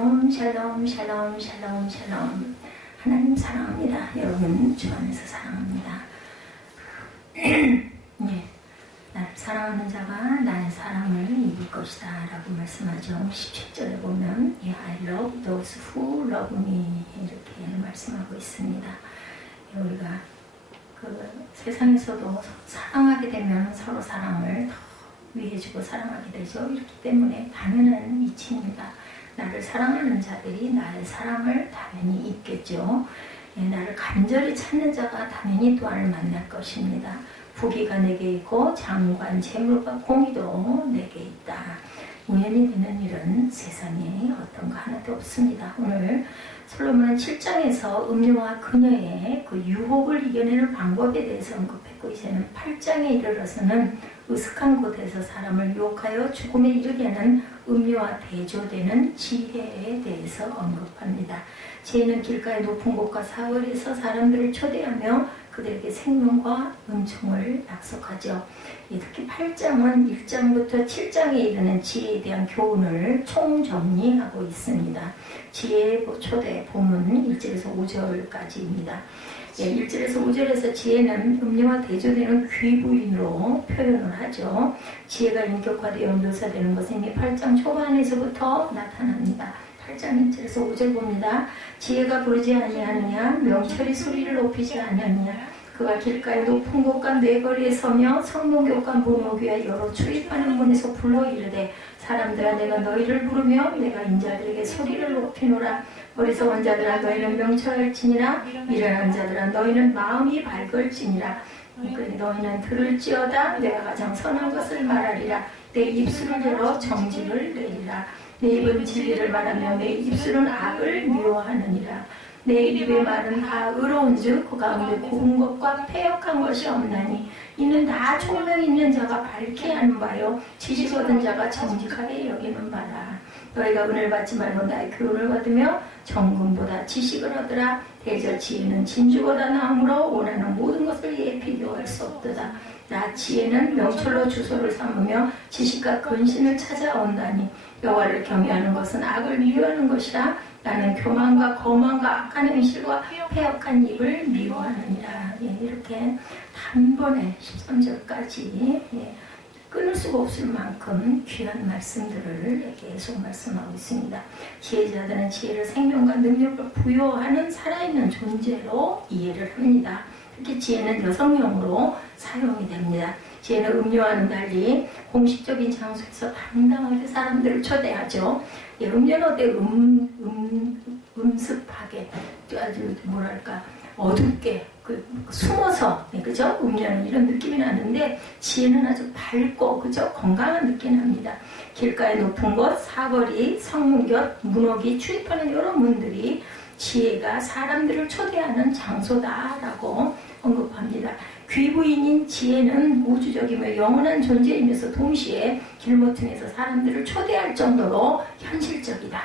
샬롬 샬롬 샬롬 샬롬 샬롬. 하나님 사랑합니다. 여러분 주 안에서 사랑합니다. 네, 나를 사랑하는 자가 나의 사랑을 이길 것이다 라고 말씀하죠. 17절에 보면 I love those who love me 이렇게 말씀하고 있습니다. 우리가 세상에서도 사랑하게 되면 서로 사랑을 더 위해주고 사랑하게 되죠. 이렇기 때문에 당연한 이치입니다. 나를 사랑하는 자들이 나의 사랑을 당연히 입겠죠. 나를 간절히 찾는 자가 당연히 또한을 만날 것입니다. 부귀가 내게 있고 장관, 재물과 공의도 내게 있다. 우연히 되는 일은 세상에 어떤 거 하나도 없습니다. 오늘 솔로몬은 7장에서 음료와 그녀의 그 유혹을 이겨내는 방법에 대해서 언급했고, 이제는 8장에 이르러서는 으슥한 곳에서 사람을 유혹하여 죽음에 이르게 하는 음료와 대조되는 지혜에 대해서 언급합니다. 지혜는 길가의 높은 곳과 사거리에서 사람들을 초대하며 그들에게 생명과 은총을 약속하죠. 특히 8장은 1장부터 7장에 이르는 지혜에 대한 교훈을 총정리하고 있습니다. 지혜의 초대 본문 1절에서 5절까지입니다. 1절에서 5절에서 지혜는 음료와 대조되는 귀부인으로 표현을 하죠. 지혜가 인격화되어 묘사되는 것은 이미 8장 초반에서부터 나타납니다. 8장 1절에서 5절 봅니다. 지혜가 부르지 아니하느냐, 명철이 소리를 높이지 아니하느냐, 그가 길가의 높은 곳과 뇌거리에 서며 성문교과 문호교와 여러 출입하는 문에서 불러 이르되, 사람들아 내가 너희를 부르며 내가 인자들에게 소리를 높이노라. 어리석은 자들아 너희는 명철할지니라, 미련한 자들아 너희는 마음이 밝을지니라. 너희는 들을지어다. 내가 가장 선한 것을 말하리라. 내 입술을 열어 정직을 내리라. 내 입은 진리를 말하며 내 입술은 악을 미워하느니라. 내 입의 말은 다 의로운즉 그 가운데 고운 것과 패역한 것이 없나니, 이는 다 총명 있는 자가 밝게 하는 바요 지식 얻은 자가 정직하게 여기는 바라. 너희가 은혜를 받지 말고 나의 교훈을 받으며 정금보다 지식을 얻으라. 대저 지혜는 진주보다 나음으로 원하는 모든 것을 이에 비교할 수 없도다. 나 지혜는 명철로 주소를 삼으며 지식과 근신을 찾아온다니, 여호와를 경외하는 것은 악을 미워하는 것이라. 나는 교만과 거만과 악한 행실과 패역한 입을 미워하느니라. 이렇게 단번에 13절까지 끊을 수가 없을 만큼 귀한 말씀들을 계속 말씀하고 있습니다. 지혜자들은 지혜를 생명과 능력을 부여하는 살아있는 존재로 이해를 합니다. 특히 지혜는 여성용으로 사용이 됩니다. 지혜는 음료와는 달리 공식적인 장소에서 당당하게 사람들을 초대하죠. 음료는 어때? 음습하게, 아주 뭐랄까 어둡게 숨어서, 그죠? 음료는 이런 느낌이 나는데, 지혜는 아주 밝고, 그죠? 건강한 느낌이 납니다. 길가의 높은 곳, 사거리, 성문곁, 문호기, 출입하는 여러 문들이 지혜가 사람들을 초대하는 장소다라고 언급합니다. 귀부인인 지혜는 우주적이며 영원한 존재이면서 동시에 길모퉁에서 사람들을 초대할 정도로 현실적이다.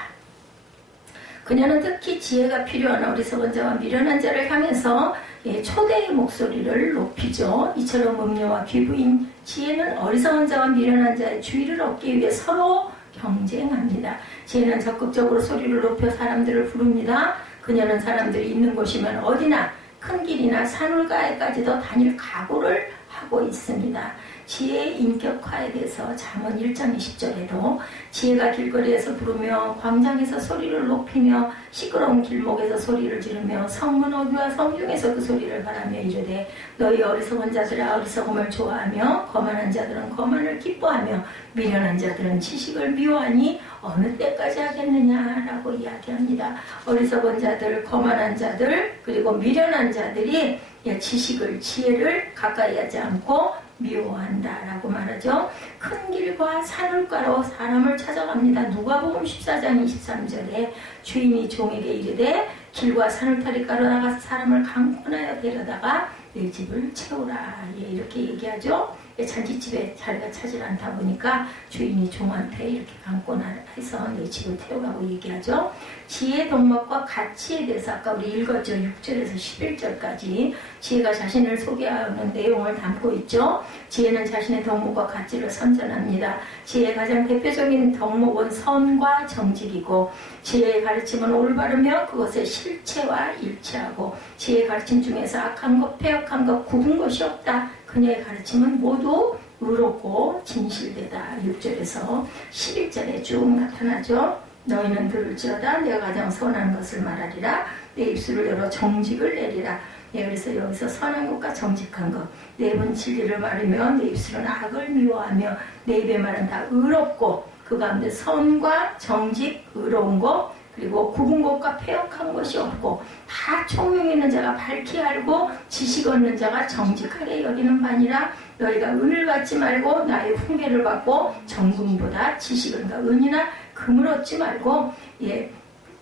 그녀는 특히 지혜가 필요한 어리석은 자와 미련한 자를 향해서 초대의 목소리를 높이죠. 이처럼 음료와 귀부인 지혜는 어리석은 자와 미련한 자의 주의를 얻기 위해 서로 경쟁합니다. 지혜는 적극적으로 소리를 높여 사람들을 부릅니다. 그녀는 사람들이 있는 곳이면 어디나 큰 길이나 산울가에까지도 다닐 각오를 하고 있습니다. 지혜의 인격화에 대해서 잠언 1장 20절에도 지혜가 길거리에서 부르며 광장에서 소리를 높이며 시끄러운 길목에서 소리를 지르며 성문 어귀와 성중에서 그 소리를 바라며 이르되, 너희 어리석은 자들아 어리석음을 좋아하며 거만한 자들은 거만을 기뻐하며 미련한 자들은 지식을 미워하니 어느 때까지 하겠느냐라고 이야기합니다. 어리석은 자들, 거만한 자들, 그리고 미련한 자들이 지식을, 지혜를 가까이 하지 않고 미워한다라고 말하죠. 큰 길과 산울가로 사람을 찾아갑니다. 누가복음 14장 23절에 주인이 종에게 이르되, 길과 산울타리가로 나가서 사람을 강권하여 데려다가 내 집을 채우라. 이렇게 얘기하죠. 잔치집에 자리가 차질 않다 보니까 주인이 종한테 이렇게 감고 해서 내 집을 태우라고 얘기하죠. 지혜의 덕목과 가치에 대해서 아까 우리 읽었죠. 6절에서 11절까지 지혜가 자신을 소개하는 내용을 담고 있죠. 지혜는 자신의 덕목과 가치를 선전합니다. 지혜의 가장 대표적인 덕목은 선과 정직이고 지혜의 가르침은 올바르며 그것의 실체와 일치하고 지혜의 가르침 중에서 악한 것, 패역한 것, 구분 것이 없다. 그녀의 가르침은 모두 의롭고 진실되다. 6절에서 11절에 쭉 나타나죠. 너희는 들을지어다 내가 가장 선한 것을 말하리라. 내 입술을 열어 정직을 내리라. 그래서 여기서 선한 것과 정직한 것, 내 입은 진리를 말하며 내 입술은 악을 미워하며 내 입의 말은 다 의롭고 그 가운데 선과 정직, 의로운 것, 그리고 굽은 것과 패역한 것이 없고 다 총명 있는 자가 밝히 알고 지식 얻는 자가 정직하게 여기는 바니라. 너희가 은을 받지 말고 나의 훈계를 받고 정금보다 지식을, 그러니까 은이나 금을 얻지 말고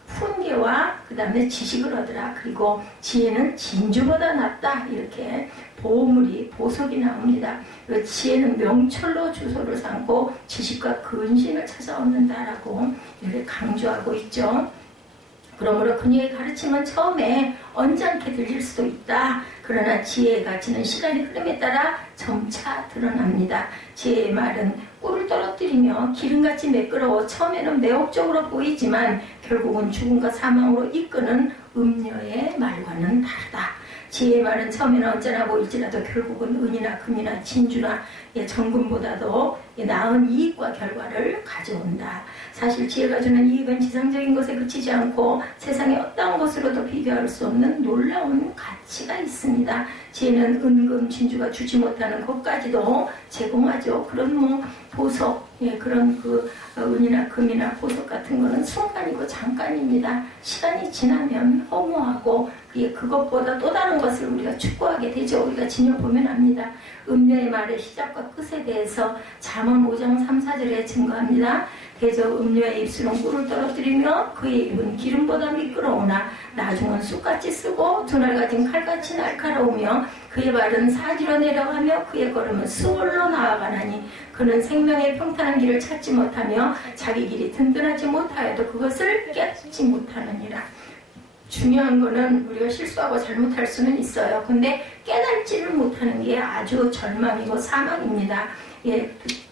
훈계와 그 다음에 지식을 얻으라. 그리고 지혜는 진주보다 낫다. 이렇게 보석이 나옵니다. 지혜는 명철로 주소를 삼고 지식과 근신을 찾아 얻는다라고 이렇게 강조하고 있죠. 그러므로 그녀의 가르침은 처음에 언짢게 들릴 수도 있다. 그러나 지혜의 가치는 시간의 흐름에 따라 점차 드러납니다. 지혜의 말은 꿀을 떨어뜨리며 기름같이 매끄러워 처음에는 매혹적으로 보이지만 결국은 죽음과 사망으로 이끄는 음녀의 말과는 다르다. 지혜의 말은 처음에는 언짢아 보일지라도 결국은 은이나 금이나 진주나 정금보다도 나은 이익과 결과를 가져온다. 사실 지혜가 주는 이익은 지상적인 것에 그치지 않고 세상의 어떠한 것으로도 비교할 수 없는 놀라운 가치가 있습니다. 지혜는 은금, 진주가 주지 못하는 것까지도 제공하죠. 그런 보석, 그런 은이나 금이나 보석 같은 거는 순간이고 잠깐입니다. 시간이 지나면 허무하고 그것보다 또 다른 것을 우리가 추구하게 되죠. 우리가 지녀보면 압니다. 음녀의 말의 시작과 끝에 대해서 잠언 5장 3, 4절에 증거합니다. 대저 음녀의 입술은 꿀을 떨어뜨리며 그의 입은 기름보다 미끄러우나 나중은 쑥같이 쓰고 두날 가진 칼같이 날카로우며 그의 발은 사지로 내려가며 그의 걸음은 수월로 나아가나니 그는 생명의 평탄한 길을 찾지 못하며 자기 길이 든든하지 못하여도 그것을 깨닫지 못하느니라. 중요한 거는 우리가 실수하고 잘못할 수는 있어요. 근데 깨닫지를 못하는 게 아주 절망이고 사망입니다.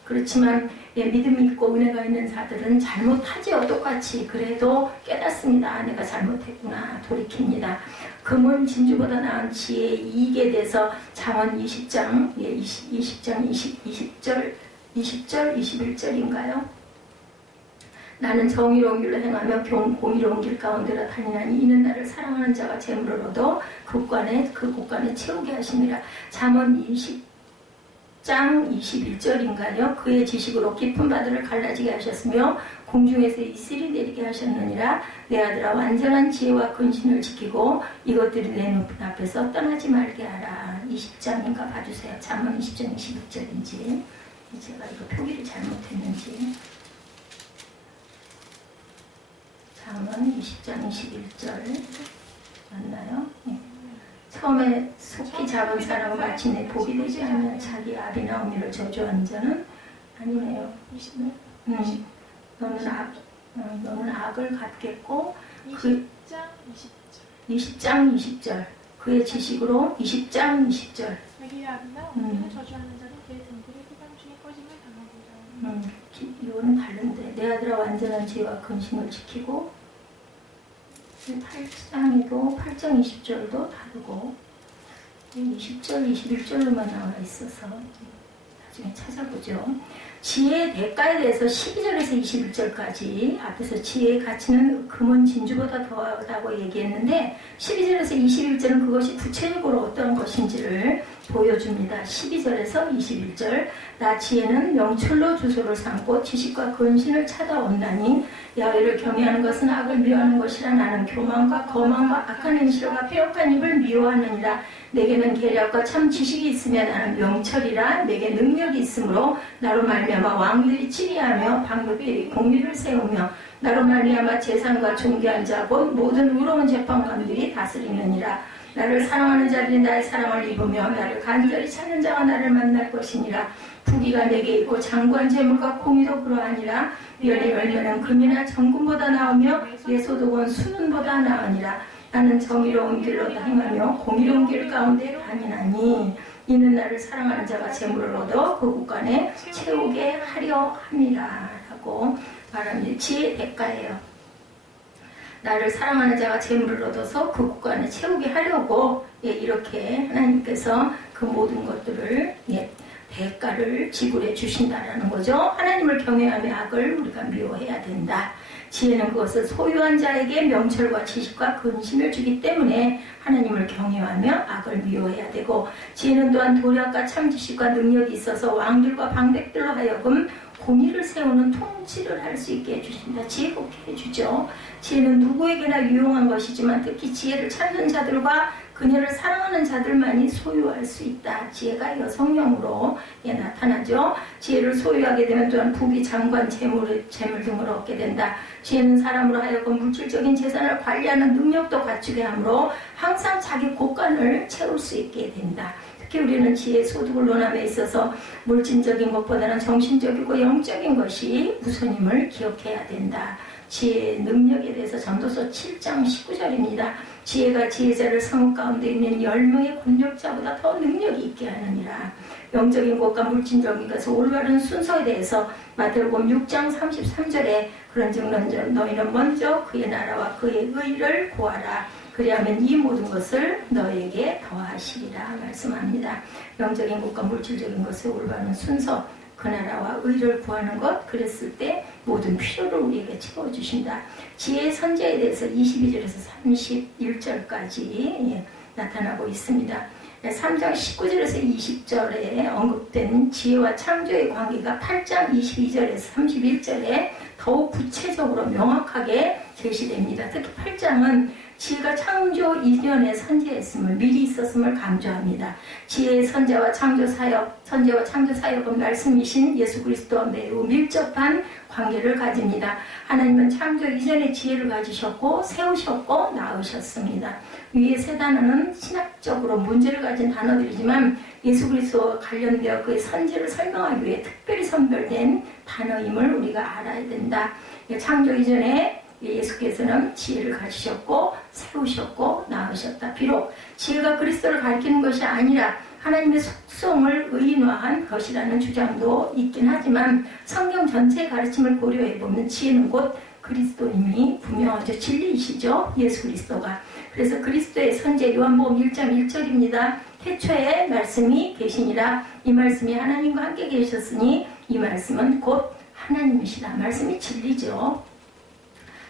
그렇지만 믿음이 있고 은혜가 있는 자들은 잘못하지요. 똑같이. 그래도 깨닫습니다. 내가 잘못했구나. 돌이킵니다. 금은 진주보다 나은 지혜의 이익에 대해서 잠언 20장 20절 21절인가요? 나는 정의로운 길로 행하며 공의로운 길 가운데로 다니나니 이는 나를 사랑하는 자가 재물을 얻어 그 곳간에 채우게 하시니라. 잠언 20장 21절인가요? 그의 지식으로 깊은 바다를 갈라지게 하셨으며 공중에서 이슬이 내리게 하셨느니라. 내 아들아 완전한 지혜와 근신을 지키고 이것들이 내 눈 앞에서 떠나지 말게 하라. 20장인가 봐주세요. 잠언 20장 21절인지 제가 이거 표기를 잘못했는지. 잠언 20장 21절 맞나요? 네. 처음에 속히 잡은 사람은 마침내 복이 되지 않으면 자기 아비나 어미를 저주하는 자는 아니네요. 너는 악을 갖겠고 20장 20절 그의 지식으로 20장 20절 자기 아비나 어미를 저주하는 자는 그의 등불이 휘방 중에 꺼짐을 당하리라. 이거는 다른데 내 아들아 완전한 지혜와 근신을 지키고 8장에도 8장 20절도 다르고 20절 21절로만 나와 있어서 나중에 찾아보죠. 지혜의 대가에 대해서 12절에서 21절까지 앞에서 지혜의 가치는 금은 진주보다 더하다고 얘기했는데 12절에서 21절은 그것이 구체적으로 어떤 것인지를 보여줍니다. 12절에서 21절 나 지혜는 명철로 주소를 삼고 지식과 근신을 찾아온다니 야훼를 경외하는 것은 악을 미워하는 것이라. 나는 교만과 거만과 악한 행실과 패역한 입을 미워하느니라. 내게는 계략과 참 지식이 있으며 나는 명철이라. 내게 능력이 있으므로 나로 말미암아 왕들이 치리하며 방백들이 공의를 세우며 나로 말미암아 재산과 존귀한 자 곧 모든 의로운 재판관들이 다스리느니라. 나를 사랑하는 자들이 나의 사랑을 입으며 나를 간절히 찾는 자가 나를 만날 것이니라. 부귀가 내게 있고 장관 재물과 공의도 그러하니라. 열의 열매는 금이나 정금보다 나으며 내 소득은 수는보다 나으니라. 나는 정의로운 길로 행하며 공의로운 길 가운데 다니나니 이는 나를 사랑하는 자가 재물을 얻어 그 국간에 채우게 하려 함이라 라고 말합니다. 지혜의 대가예요. 나를 사랑하는 자가 재물을 얻어서 그 국간에 채우게 하려고 이렇게 하나님께서 그 모든 것들을 대가를 지불해 주신다라는 거죠. 하나님을 경외하며 악을 우리가 미워해야 된다. 지혜는 그것을 소유한 자에게 명철과 지식과 근신을 주기 때문에 하나님을 경외하며 악을 미워해야 되고, 지혜는 또한 도략과 참지식과 능력이 있어서 왕들과 방백들로 하여금 공의를 세우는 통치를 할 수 있게 해주신다. 지혜롭게 해주죠. 지혜는 누구에게나 유용한 것이지만 특히 지혜를 찾는 자들과 그녀를 사랑하는 자들만이 소유할 수 있다. 지혜가 여성형으로 나타나죠. 지혜를 소유하게 되면 또한 부귀, 장관, 재물 등을 얻게 된다. 지혜는 사람으로 하여금 물질적인 재산을 관리하는 능력도 갖추게 하므로 항상 자기 곳간을 채울 수 있게 된다. 특히 우리는 지혜의 소득을 논함에 있어서 물질적인 것보다는 정신적이고 영적인 것이 우선임을 기억해야 된다. 지혜의 능력에 대해서 전도서 7장 19절입니다. 지혜가 지혜자를 성읍 가운데 있는 10명의 권력자보다 더 능력이 있게 하느니라. 영적인 것과 물질적인 것의 올바른 순서에 대해서 마태복음 6장 33절에 그런즉 너희는 먼저 그의 나라와 그의 의를 구하라. 그리하면 이 모든 것을 너에게 더하시리라 말씀합니다. 영적인 것과 물질적인 것의 올바른 순서, 그 나라와 의를 구하는 것, 그랬을 때 모든 필요를 우리에게 채워주신다. 지혜의 선제에 대해서 22절에서 31절까지 나타나고 있습니다. 3장 19절에서 20절에 언급된 지혜와 창조의 관계가 8장 22절에서 31절에 더욱 구체적으로 명확하게 제시됩니다. 특히 8장은 지혜가 창조 이전에 선제했음을, 미리 있었음을 강조합니다. 지혜의 선제와 창조 사역은 말씀이신 예수 그리스도와 매우 밀접한 관계를 가집니다. 하나님은 창조 이전에 지혜를 가지셨고 세우셨고 낳으셨습니다. 위의 세 단어는 신학적으로 문제를 가진 단어들이지만 예수 그리스도와 관련되어 그의 선지를 설명하기 위해 특별히 선별된 단어임을 우리가 알아야 된다. 창조 이전에 예수께서는 지혜를 가지셨고 세우셨고 낳으셨다. 비록 지혜가 그리스도를 가리키는 것이 아니라 하나님의 속성을 의인화한 것이라는 주장도 있긴 하지만 성경 전체의 가르침을 고려해보면 지혜는 곧 그리스도님이 분명하죠. 진리이시죠. 예수 그리스도가. 그래서 그리스도의 선제 요한복음 1장 1절입니다. 태초에 말씀이 계시니라. 이 말씀이 하나님과 함께 계셨으니 이 말씀은 곧 하나님이시라. 말씀이 진리죠.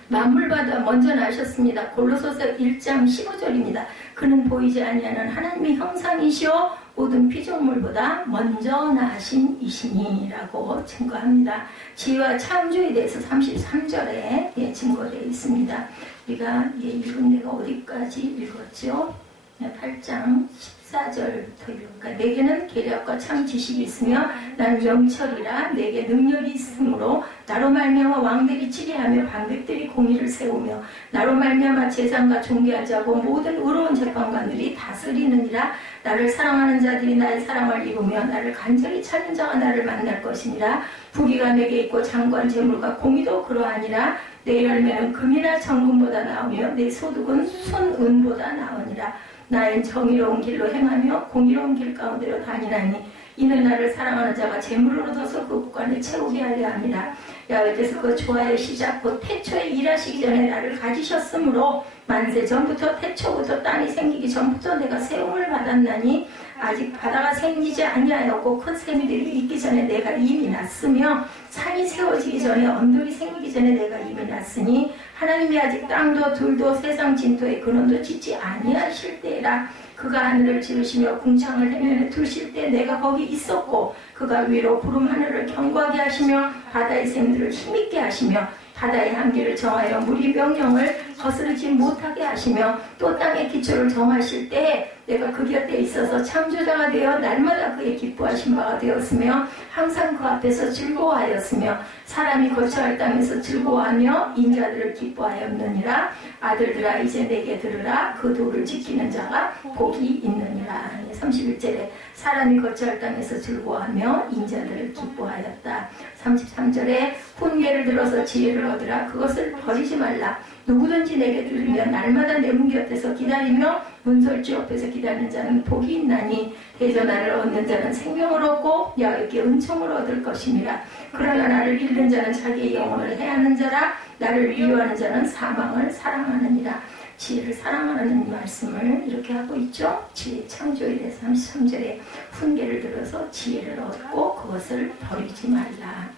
만물보다 먼저 나셨습니다. 골로새서 1장 15절입니다. 그는 보이지 아니하는 하나님의 형상이시오 모든 피조물보다 먼저 나신 이시니라고 증거합니다. 지혜와 창조에 대해서 33절에 증거되어 있습니다. 우리가 읽은 데가 어디까지 읽었죠? 8장 14절부터 읽을까? 내게는 계략과 참 지식이 있으며 난 명철이라 내게 능력이 있으므로 나로 말미암아 왕들이 치리하며 방백들이 공의를 세우며 나로 말미암아 제사장과 종교하자고 모든 의로운 재판관들이 다스리느니라. 나를 사랑하는 자들이 나의 사랑을 입으며 나를 간절히 찾는 자가 나를 만날 것이니라. 부귀가 내게 있고 장관 재물과 공의도 그러하니라. 내 열매는 금이나 정금보다 나으며 내 소득은 순은보다 나으니라. 나의 정의로운 길로 행하며 공의로운 길 가운데로 다니나니 이는 나를 사랑하는 자가 재물을 얻어서 그 국간을 채우게 하려 함이라. 야훼께서 그 조화의 시작 곧 태초에 일하시기 전에 나를 가지셨으므로 만세 전부터 태초부터 땅이 생기기 전부터 내가 세움을 받았나니 아직 바다가 생기지 아니하였고 큰 샘들이 있기 전에 내가 이미 났으며 산이 세워지기 전에 언덕이 생기기 전에 내가 이미 났으니 하나님이 아직 땅도 들도 세상 진토의 근원도 짓지 아니하실 때라. 그가 하늘을 지으시며 궁창을 해면에 두실 때 내가 거기 있었고 그가 위로 구름 하늘을 견고하게 하시며 바다의 샘들을 힘있게 하시며 바다의 한계를 정하여 물이 명령을 거스르지 못하게 하시며 또 땅의 기초를 정하실 때 내가 그 곁에 있어서 창조자가 되어 날마다 그의 기뻐하신 바가 되었으며 항상 그 앞에서 즐거워하였으며 사람이 거처할 땅에서 즐거워하며 인자들을 기뻐하였느니라. 아들들아 이제 내게 들으라. 그 도를 지키는 자가 복이 있느니라. 31절에 사람이 거처할 땅에서 즐거워하며 인자들을 기뻐하였다. 33절에 훈계를 들어서 지혜를 얻으라. 그것을 버리지 말라. 누구든지 내게 들으며 날마다 내 문 곁에서 기다리며 문설주 옆에서 기다리는 자는 복이 있나니 대전하를 얻는 자는 생명을 얻고 여호와께 은총을 얻을 것임이라. 그러나 나를 잃는 자는 자기의 영혼을 해하는 자라. 나를 미워하는 자는 사망을 사랑하느니라. 지혜를 사랑하는 말씀을 이렇게 하고 있죠. 지혜 창조에 대해서 33절에 훈계를 들어서 지혜를 얻고 그것을 버리지 말라.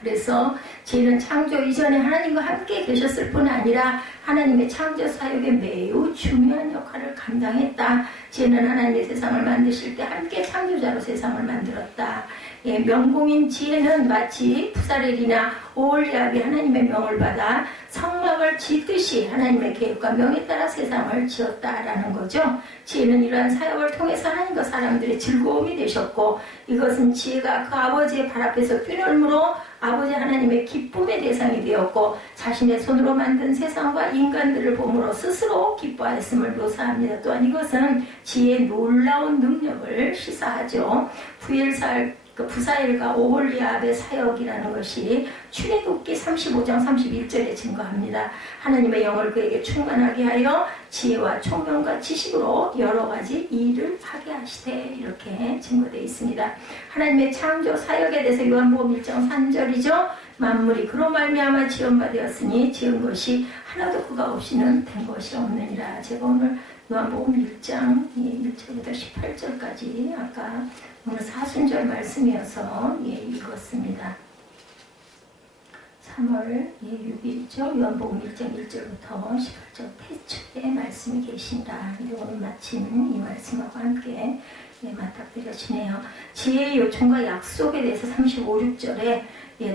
그래서 지혜는 창조 이전에 하나님과 함께 계셨을 뿐 아니라 하나님의 창조 사역에 매우 중요한 역할을 감당했다. 지혜는 하나님의 세상을 만드실 때 함께 창조자로 세상을 만들었다. 예, 명공인 지혜는 마치 푸사렐이나 오홀리압이 하나님의 명을 받아 성막을 짓듯이 하나님의 계획과 명에 따라 세상을 지었다라는 거죠. 지혜는 이러한 사역을 통해서 하나님과 사람들의 즐거움이 되셨고 이것은 지혜가 그 아버지의 발 앞에서 뛰놀므로 아버지 하나님의 기쁨의 대상이 되었고 자신의 손으로 만든 세상과 인간들을 보므로 스스로 기뻐하였음을 묘사합니다. 또한 이것은 지혜의 놀라운 능력을 시사하죠. 부사엘과 오홀리압의 사역이라는 것이 출애굽기 35장 31절에 증거합니다. 하나님의 영을 그에게 충만하게 하여 지혜와 총명과 지식으로 여러 가지 일을 하게 하시되 이렇게 증거되어 있습니다. 하나님의 창조 사역에 대해서 요한복음 1장 3절이죠. 만물이 그로 말미암아 지은 바 되었으니 지은 것이 하나도 그가 없이는 된 것이 없느니라. 제가 오늘 요한복음 1장 1절부터 18절까지 아까 오늘 사순절 말씀이어서 읽었습니다. 3월 6일이죠. 요한복음 1장 1절부터 18절 태초에 말씀이 계신다. 근데 오늘 마침 이 말씀하고 함께 맞닥뜨려지네요. 지혜의 요청과 약속에 대해서 35, 6절에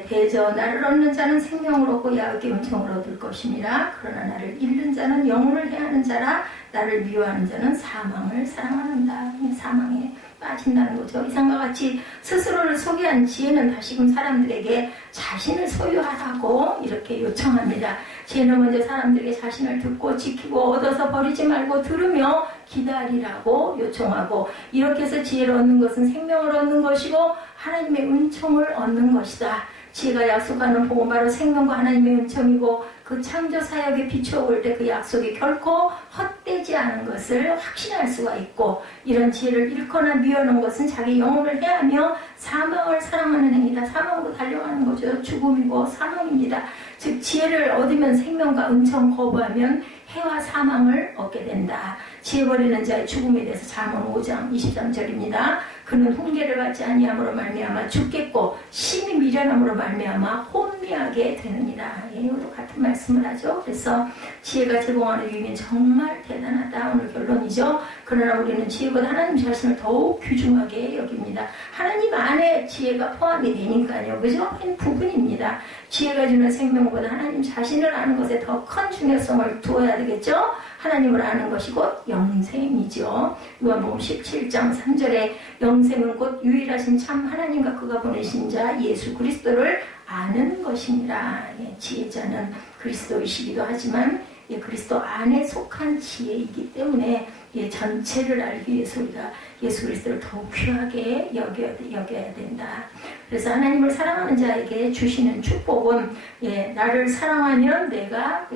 대저 나를 얻는 자는 생명을 얻고 야곱의 은총을 얻을 것임이라. 그러나 나를 잃는 자는 영혼을 해하는 자라. 나를 미워하는 자는 사망을 사랑하는다. 사망에 빠진다는 거죠. 이상과 같이 스스로를 소개한 지혜는 다시금 사람들에게 자신을 소유하라고 이렇게 요청합니다. 지혜는 먼저 사람들에게 자신을 듣고 지키고 얻어서 버리지 말고 들으며 기다리라고 요청하고 이렇게 해서 지혜를 얻는 것은 생명을 얻는 것이고 하나님의 은총을 얻는 것이다. 지혜가 약속하는 복은 바로 생명과 하나님의 은총이고 그 창조 사역에 비추어볼 때 그 약속이 결코 헛되지 않은 것을 확신할 수가 있고 이런 지혜를 잃거나 미워하는 것은 자기 영혼을 해하며 사망을 사랑하는 행위다. 사망으로 달려가는 거죠. 죽음이고 사망입니다. 즉 지혜를 얻으면 생명과 은총 거부하면 해와 사망을 얻게 된다. 지혜 버리는 자의 죽음에 대해서 잠언 5장 23절입니다. 그는 훈계를 받지 아니함으로 말미암아 죽겠고 심히 미련함으로 말미암아 혼미하게 되느니라. 이것도 같은 말씀을 하죠. 그래서 지혜가 제공하는 유익은 정말 대단하다. 오늘 결론이죠. 그러나 우리는 지혜보다 하나님 자신을 더욱 귀중하게 여깁니다. 하나님 안에 지혜가 포함이 되니까요. 그죠? 한 부분입니다. 지혜가 주는 생명보다 하나님 자신을 아는 것에 더 큰 중요성을 두어야 되겠죠? 하나님을 아는 것이 곧 영생이죠. 요한복음 17장 3절에 영생은 곧 유일하신 참 하나님과 그가 보내신 자 예수 그리스도를 아는 것이니라. 지혜자는 그리스도이시기도 하지만 그리스도 안에 속한 지혜이기 때문에 전체를 알기 위해서 우리가 예수 그리스도를 더욱 귀하게 여겨야 된다. 그래서 하나님을 사랑하는 자에게 주시는 축복은 나를 사랑하면 내가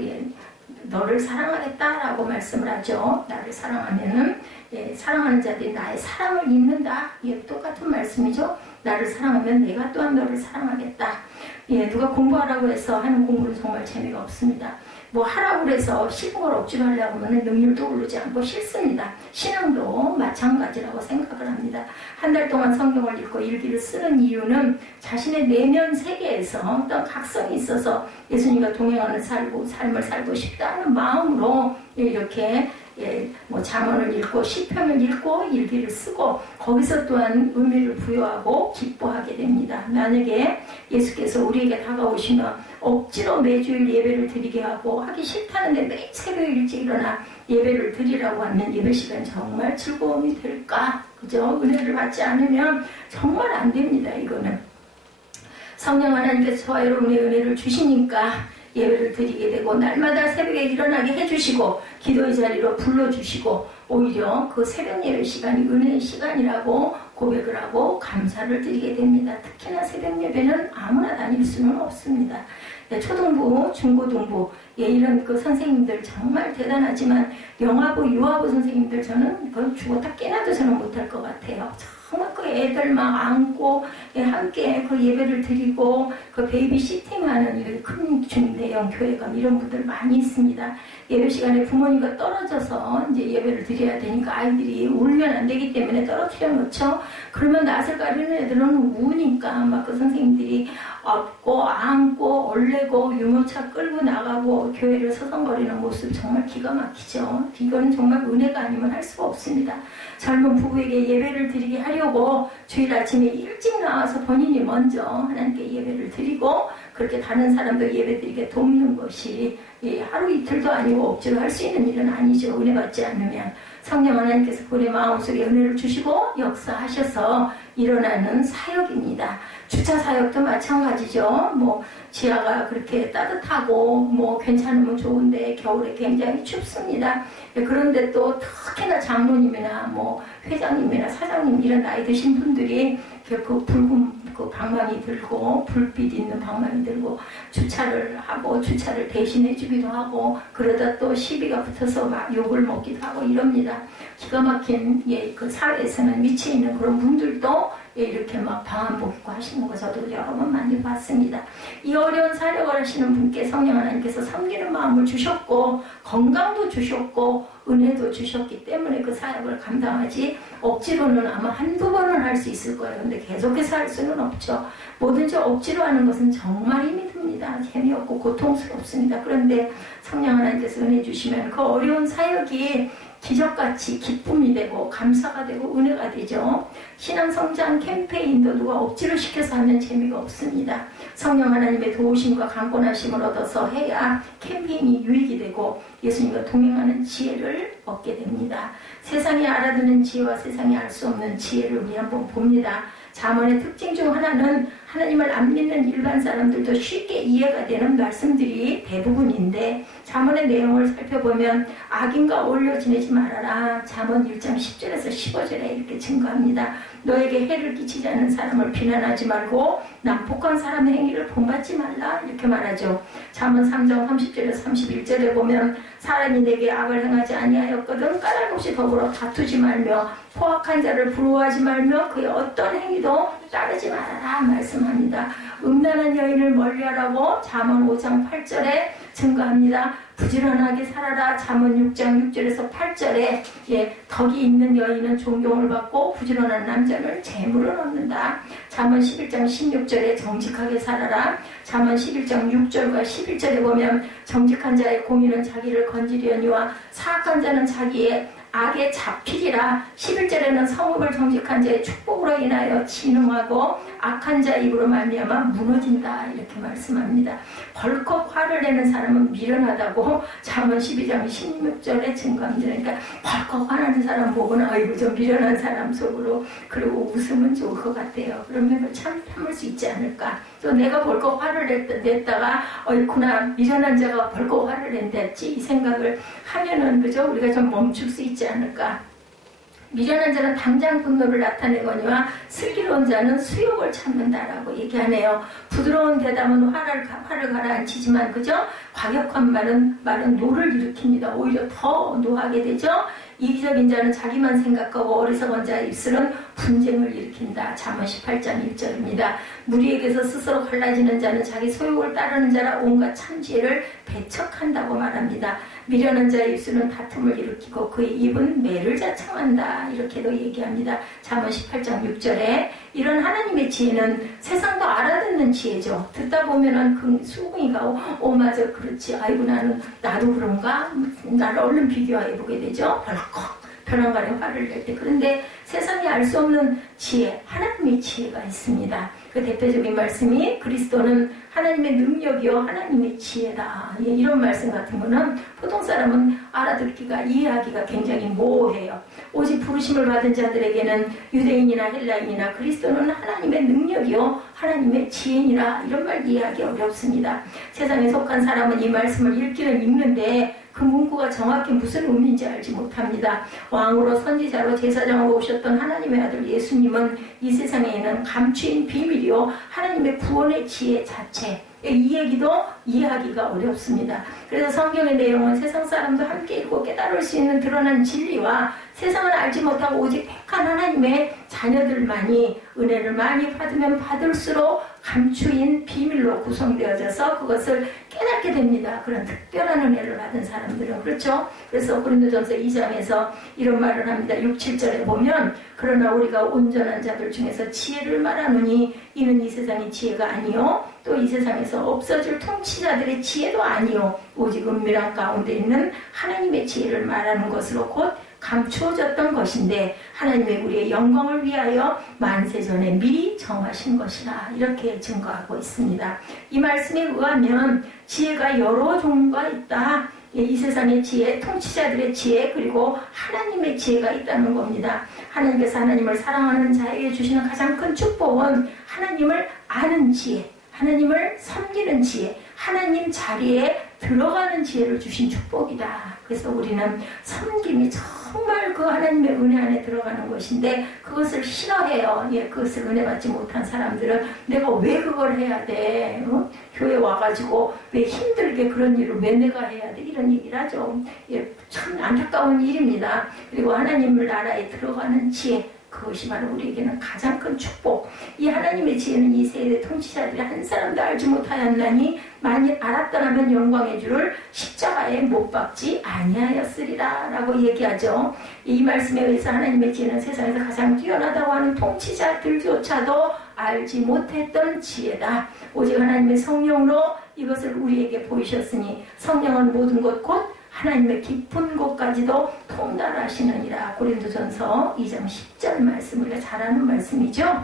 너를 사랑하겠다라고 말씀을 하죠. 나를 사랑하면은 사랑하는 자들이 나의 사랑을 잊는다. 똑같은 말씀이죠. 나를 사랑하면 내가 또한 너를 사랑하겠다. 누가 공부하라고 해서 하는 공부는 정말 재미가 없습니다. 뭐 하라고 해서 싫은 걸 억지로 하려고 하면 능률도 오르지 않고 싫습니다. 신앙도 마찬가지라고 생각을 합니다. 한 달 동안 성경을 읽고 일기를 쓰는 이유는 자신의 내면 세계에서 어떤 각성이 있어서 예수님과 동행하는 삶을 살고 싶다는 마음으로 이렇게 뭐 잠언을 읽고 시편을 읽고 일기를 쓰고 거기서 또한 의미를 부여하고 기뻐하게 됩니다. 만약에 예수께서 우리에게 다가오시면 억지로 매주일 예배를 드리게 하고 하기 싫다는데 매일 새벽 일찍 일어나 예배를 드리라고 하면 예배 시간 정말 즐거움이 될까? 그죠? 은혜를 받지 않으면 정말 안 됩니다. 이거는 성령 하나님께서 저와 여러분의 은혜를 주시니까 예배를 드리게 되고 날마다 새벽에 일어나게 해주시고 기도의 자리로 불러주시고 오히려 그 새벽 예배 시간이 은혜의 시간이라고 고백을 하고 감사를 드리게 됩니다. 특히나 새벽 예배는 아무나 다닐 수는 없습니다. 초등부, 중고등부 이런 그 선생님들 정말 대단하지만 영화부, 유아부 선생님들 저는 그건 죽었다 깨나도 저는 못할 것 같아요. 정말 그 애들 막 안고 함께 그 예배를 드리고 그 베이비시팅하는 이런 큰 중대형 교회감 이런 분들 많이 있습니다. 예배 시간에 부모님과 떨어져서 이제 예배를 드려야 되니까 아이들이 울면 안 되기 때문에 떨어뜨려 놓죠. 그러면 낯을 가리는 애들은 우니까 막 그 선생님들이 업고 안고 얼레고 유모차 끌고 나가고 교회를 서성거리는 모습 정말 기가 막히죠. 이거는 정말 은혜가 아니면 할 수가 없습니다. 젊은 부부에게 예배를 드리게 하려고 주일 아침에 일찍 나와서 본인이 먼저 하나님께 예배를 드리고 그렇게 다른 사람도 예배 드리게 돕는 것이 하루 이틀도 아니고 억지로 할 수 있는 일은 아니죠. 은혜 받지 않으면. 성령 하나님께서 우리 마음속에 은혜를 주시고 역사하셔서 일어나는 사역입니다. 주차 사역도 마찬가지죠. 뭐 지하가 그렇게 따뜻하고 뭐 괜찮으면 좋은데 겨울에 굉장히 춥습니다. 그런데 또 특히나 장로님이나 뭐 회장님이나 사장님 이런 나이 드신 분들이 그 붉은 그 방망이 들고 불빛 있는 방망이 들고 주차를 하고 주차를 대신해 주기도 하고 그러다 또 시비가 붙어서 막 욕을 먹기도 하고 이럽니다. 기가 막힌 그 사회에서는 위치해 있는 그런 분들도 이렇게 막 방한복 입고 하시는 거 저도 여러 번 많이 봤습니다. 이 어려운 사역을 하시는 분께 성령 하나님께서 섬기는 마음을 주셨고 건강도 주셨고 은혜도 주셨기 때문에 그 사역을 감당하지 억지로는 아마 한두 번은 할 수 있을 거예요. 근데 계속해서 할 수는 없죠. 뭐든지 억지로 하는 것은 정말 힘이 듭니다. 재미없고 고통스럽습니다. 그런데 성령 하나님께서 은혜 주시면 그 어려운 사역이 기적같이 기쁨이 되고 감사가 되고 은혜가 되죠. 신앙성장 캠페인도 누가 억지로 시켜서 하면 재미가 없습니다. 성령 하나님의 도우심과 강권하심을 얻어서 해야 캠페인이 유익이 되고 예수님과 동행하는 지혜를 얻게 됩니다. 세상이 알아듣는 지혜와 세상이 알 수 없는 지혜를 우리 한번 봅니다. 잠언의 특징 중 하나는 하나님을 안 믿는 일반 사람들도 쉽게 이해가 되는 말씀들이 대부분인데 잠언의 내용을 살펴보면 악인과 어울려 지내지 말아라. 잠언 1장 10절에서 15절에 이렇게 증거합니다. 너에게 해를 끼치지 않는 사람을 비난하지 말고 난폭한 사람의 행위를 본받지 말라 이렇게 말하죠. 잠언 3장 30절에서 31절에 보면 사람이 내게 악을 행하지 아니하였거든 까닭없이 더불어 다투지 말며 포악한 자를 부러워하지 말며 그의 어떤 행위도 따르지 말아라 말씀합니다. 음란한 여인을 멀리하라고 잠언 5장 8절에 증거합니다. 부지런하게 살아라. 잠언 6장 6절에서 8절에 덕이 있는 여인은 존경을 받고 부지런한 남자는 재물을 얻는다. 잠언 11장 16절에 정직하게 살아라. 잠언 11장 6절과 11절에 보면 정직한 자의 공의는 자기를 건지려니와 사악한 자는 자기의 악에 잡히리라. 11절에는 성읍을 정직한 자의 축복으로 인하여 진흥하고 악한 자 입으로 말미암아 무너진다 이렇게 말씀합니다. 벌컥 화를 내는 사람은 미련하다고 잠언 12장 16절에 증거합니다. 그러니까 벌컥 화나는 사람 보고는 아이고 저 미련한 사람 속으로 그리고 웃으면 좋을 것 같아요. 그러면 참 참을 수 있지 않을까. 또 내가 벌컥 화를 냈다가 어이구나 미련한 자가 벌컥 화를 낸댔지 이 생각을 하면은 그죠 우리가 좀 멈출 수 있지 않을까. 미련한 자는 당장 분노를 나타내거니와 슬기로운 자는 수욕을 참는다라고 얘기하네요. 부드러운 대담은 화를 가라앉히지만 그죠? 과격한 말은 노를 일으킵니다. 오히려 더 노하게 되죠. 이기적인 자는 자기만 생각하고 어리석은 자의 입술은 분쟁을 일으킨다. 잠언 18장 1절입니다. 무리에게서 스스로 갈라지는 자는 자기 소욕을 따르는 자라 온갖 참지혜를 배척한다고 말합니다. 미련한 자의 입술은 다툼을 일으키고 그의 입은 매를 자청한다. 이렇게도 얘기합니다. 잠언 18장 6절에 이런 하나님의 지혜는 세상도 알아듣는 지혜죠. 듣다 보면은 그 수긍이가 맞아 그렇지. 아이고 나도 그런가? 나를 얼른 비교해 보게 되죠. 벌컥 벼랑간에 화를 낼 때. 그런데 세상이 알 수 없는 지혜, 하나님의 지혜가 있습니다. 그 대표적인 말씀이 그리스도는 하나님의 능력이요 하나님의 지혜다. 이런 말씀 같은 거는 보통 사람은 알아듣기가 이해하기가 굉장히 모호해요. 오직 부르심을 받은 자들에게는 유대인이나 헬라인이나 그리스도는 하나님의 능력이요 하나님의 지혜니라 이런 말 이해하기 어렵습니다. 세상에 속한 사람은 이 말씀을 읽기는 읽는데 그 문구가 정확히 무슨 의미인지 알지 못합니다. 왕으로 선지자로 제사장으로 오셨던 하나님의 아들 예수님은 이 세상에 있는 감추인 비밀이요 하나님의 구원의 지혜 자체, 이 얘기도 이해하기가 어렵습니다. 그래서 성경의 내용은 세상 사람도 함께 읽고 깨달을 수 있는 드러난 진리와 세상은 알지 못하고 오직 택한 하나님의 자녀들만이 은혜를 많이 받으면 받을수록 감추인 비밀로 구성되어져서 그것을 깨닫게 됩니다. 그런 특별한 은혜를 받은 사람들은. 그렇죠? 그래서 고린도전서 2장에서 이런 말을 합니다. 6, 7절에 보면 그러나 우리가 온전한 자들 중에서 지혜를 말하노니 이는 이 세상의 지혜가 아니요 또 이 세상에서 없어질 통치자들의 지혜도 아니요 오직 은밀한 가운데 있는 하나님의 지혜를 말하는 것으로 곧 감추어졌던 것인데 하나님의 우리의 영광을 위하여 만세전에 미리 정하신 것이라 이렇게 증거하고 있습니다. 이 말씀에 의하면 지혜가 여러 종류가 있다. 이 세상의 지혜, 통치자들의 지혜, 그리고 하나님의 지혜가 있다는 겁니다. 하나님께서 하나님을 사랑하는 자에게 주시는 가장 큰 축복은 하나님을 아는 지혜, 하나님을 섬기는 지혜, 하나님 자리에 들어가는 지혜를 주신 축복이다. 그래서 우리는 섬김이 정말 그 하나님의 은혜 안에 들어가는 것인데 그것을 싫어해요. 그것을 은혜 받지 못한 사람들은 내가 왜 그걸 해야 돼? 교회 와가지고 왜 힘들게 그런 일을 왜 내가 해야 돼? 이런 얘기를 하죠. 참 안타까운 일입니다. 그리고 하나님의 나라에 들어가는 지혜, 그것이 바로 우리에게는 가장 큰 축복. 이 하나님의 지혜는 이 세대 통치자들이 한 사람도 알지 못하였나니 만일 알았더라면 영광의 주를 십자가에 못 박지 아니하였으리라 라고 얘기하죠. 이 말씀에 의해서 하나님의 지혜는 세상에서 가장 뛰어나다고 하는 통치자들조차도 알지 못했던 지혜다. 오직 하나님의 성령으로 이것을 우리에게 보이셨으니 성령은 모든 것 곧 하나님의 깊은 곳까지도 통달하시느니라. 고린도전서 2장 10절 말씀, 우리가 잘 아는 말씀이죠.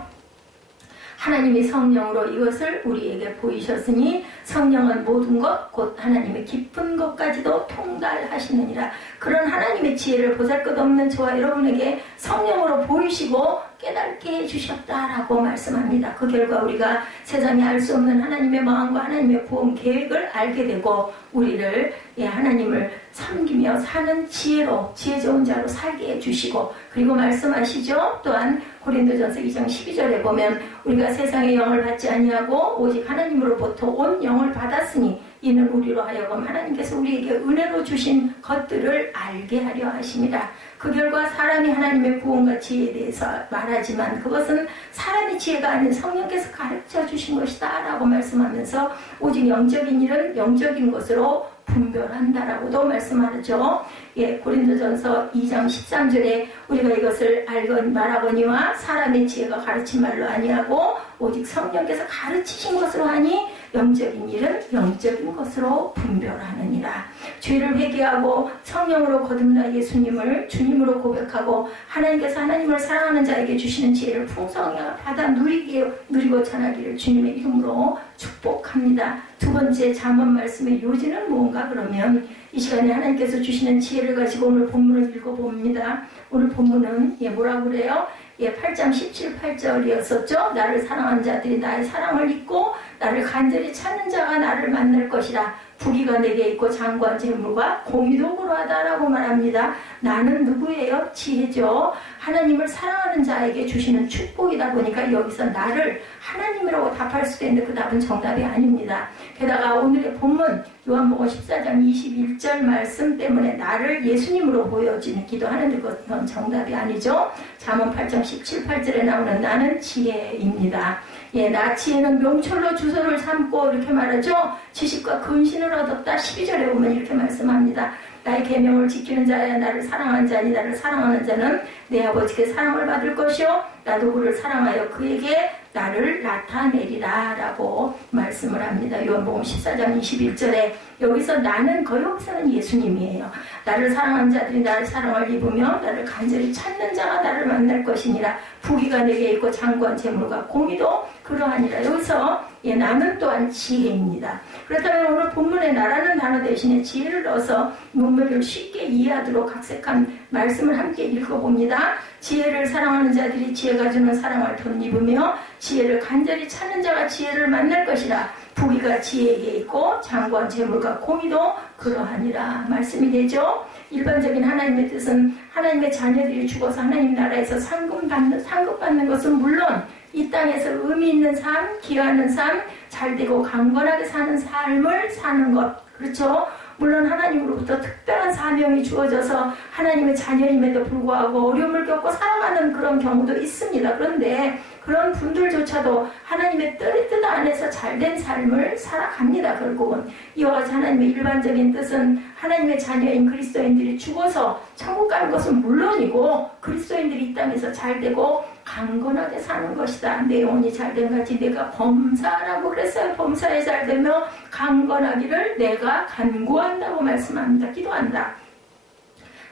하나님의 성령으로 이것을 우리에게 보이셨으니 성령은 모든 것 곧 하나님의 깊은 것까지도 통달하시느니라. 그런 하나님의 지혜를 보잘것없는 저와 여러분에게 성령으로 보이시고 깨닫게 해주셨다라고 말씀합니다. 그 결과 우리가 세상에 알 수 없는 하나님의 마음과 하나님의 구원 계획을 알게 되고 우리를 하나님을 섬기며 사는 지혜로 지혜 좋은 자로 살게 해주시고 그리고 말씀하시죠. 또한 고린도전서 2장 12절에 보면 우리가 세상의 영을 받지 아니하고 오직 하나님으로부터 온 영을 받았으니 이는 우리로 하여금 하나님께서 우리에게 은혜로 주신 것들을 알게 하려 하십니다. 그 결과 사람이 하나님의 구원과 지혜에 대해서 말하지만 그것은 사람의 지혜가 아닌 성령께서 가르쳐 주신 것이다 라고 말씀하면서 오직 영적인 일은 영적인 것으로 분별한다라고도 말씀하죠. 고린도전서 2장 13절에 우리가 이것을 말하거니와 사람의 지혜가 가르친 말로 아니하고 오직 성령께서 가르치신 것으로 하니 영적인 일은 영적인 것으로 분별하느니라. 죄를 회개하고 성령으로 거듭나 예수님을 주님으로 고백하고 하나님께서 하나님을 사랑하는 자에게 주시는 지혜를 풍성히 받아 누리고 전하기를 주님의 이름으로 축복합니다. 두 번째 잠언 말씀의 요지는 뭔가 그러면 이 시간에 하나님께서 주시는 지혜를 가지고 오늘 본문을 읽어봅니다. 오늘 본문은 뭐라고 그래요? 8장 17, 8절이었었죠. 나를 사랑하는 자들이 나의 사랑을 잊고 나를 간절히 찾는 자가 나를 만날 것이라. 부귀가 내게 있고 장관 재물과 공의도 그러하다라고 말합니다. 나는 누구예요? 지혜죠. 하나님을 사랑하는 자에게 주시는 축복이다 보니까 여기서 나를 하나님이라고 답할 수도 있는데 그 답은 정답이 아닙니다. 게다가 오늘의 본문 요한복음 14장 21절 말씀 때문에 나를 예수님으로 보여지는 기도하는데 그건 정답이 아니죠. 잠언 8장 17, 8절에 나오는 나는 지혜입니다. 나 지혜는 명철로 주소를 삼고 이렇게 말하죠. 지식과 근신을 얻었다. 12절에 보면 이렇게 말씀합니다. 나의 계명을 지키는 자야 나를 사랑하는 자니 나를 사랑하는 자는 내 아버지께 사랑을 받을 것이요 나도 그를 사랑하여 그에게 나를 나타내리라 라고 말씀을 합니다. 요한복음 14장 21절에 여기서 나는 여기서는 예수님이에요. 나를 사랑하는 자들이 나를 사랑을 입으며 나를 간절히 찾는 자가 나를 만날 것이니라. 부귀가 내게 있고 장관 재물과 공의도 그러하니라. 여기서 나는 또한 지혜입니다. 그렇다면 오늘 본문에 나라는 단어 대신에 지혜를 넣어서 문맥을 쉽게 이해하도록 각색한 말씀을 함께 읽어봅니다. 지혜를 사랑하는 자들이 지혜가 주는 사랑을 덧입으며 지혜를 간절히 찾는 자가 지혜를 만날 것이라. 부귀가 지혜에게 있고 장관 재물과 공의도 그러하니라 말씀이 되죠. 일반적인 하나님의 뜻은 하나님의 자녀들이 죽어서 하나님 나라에서 상급받는 것은 물론 이 땅에서 의미 있는 삶, 기여하는 삶, 잘되고 강건하게 사는 삶을 사는 것. 그렇죠? 물론 하나님으로부터 특별한 사명이 주어져서 하나님의 자녀임에도 불구하고 어려움을 겪고 살아가는 그런 경우도 있습니다. 그런데 그런 분들조차도 하나님의 뜻 안에서 잘된 삶을 살아갑니다. 결국은 이와 같이 하나님의 일반적인 뜻은 하나님의 자녀인 그리스도인들이 죽어서 천국 가는 것은 물론이고 그리스도인들이 이 땅에서 잘되고 강건하게 사는 것이다. 내 영혼이 잘된 같이 내가 범사라고 그랬어요. 범사에 잘되며 강건하기를 내가 간구한다고 말씀합니다. 기도한다.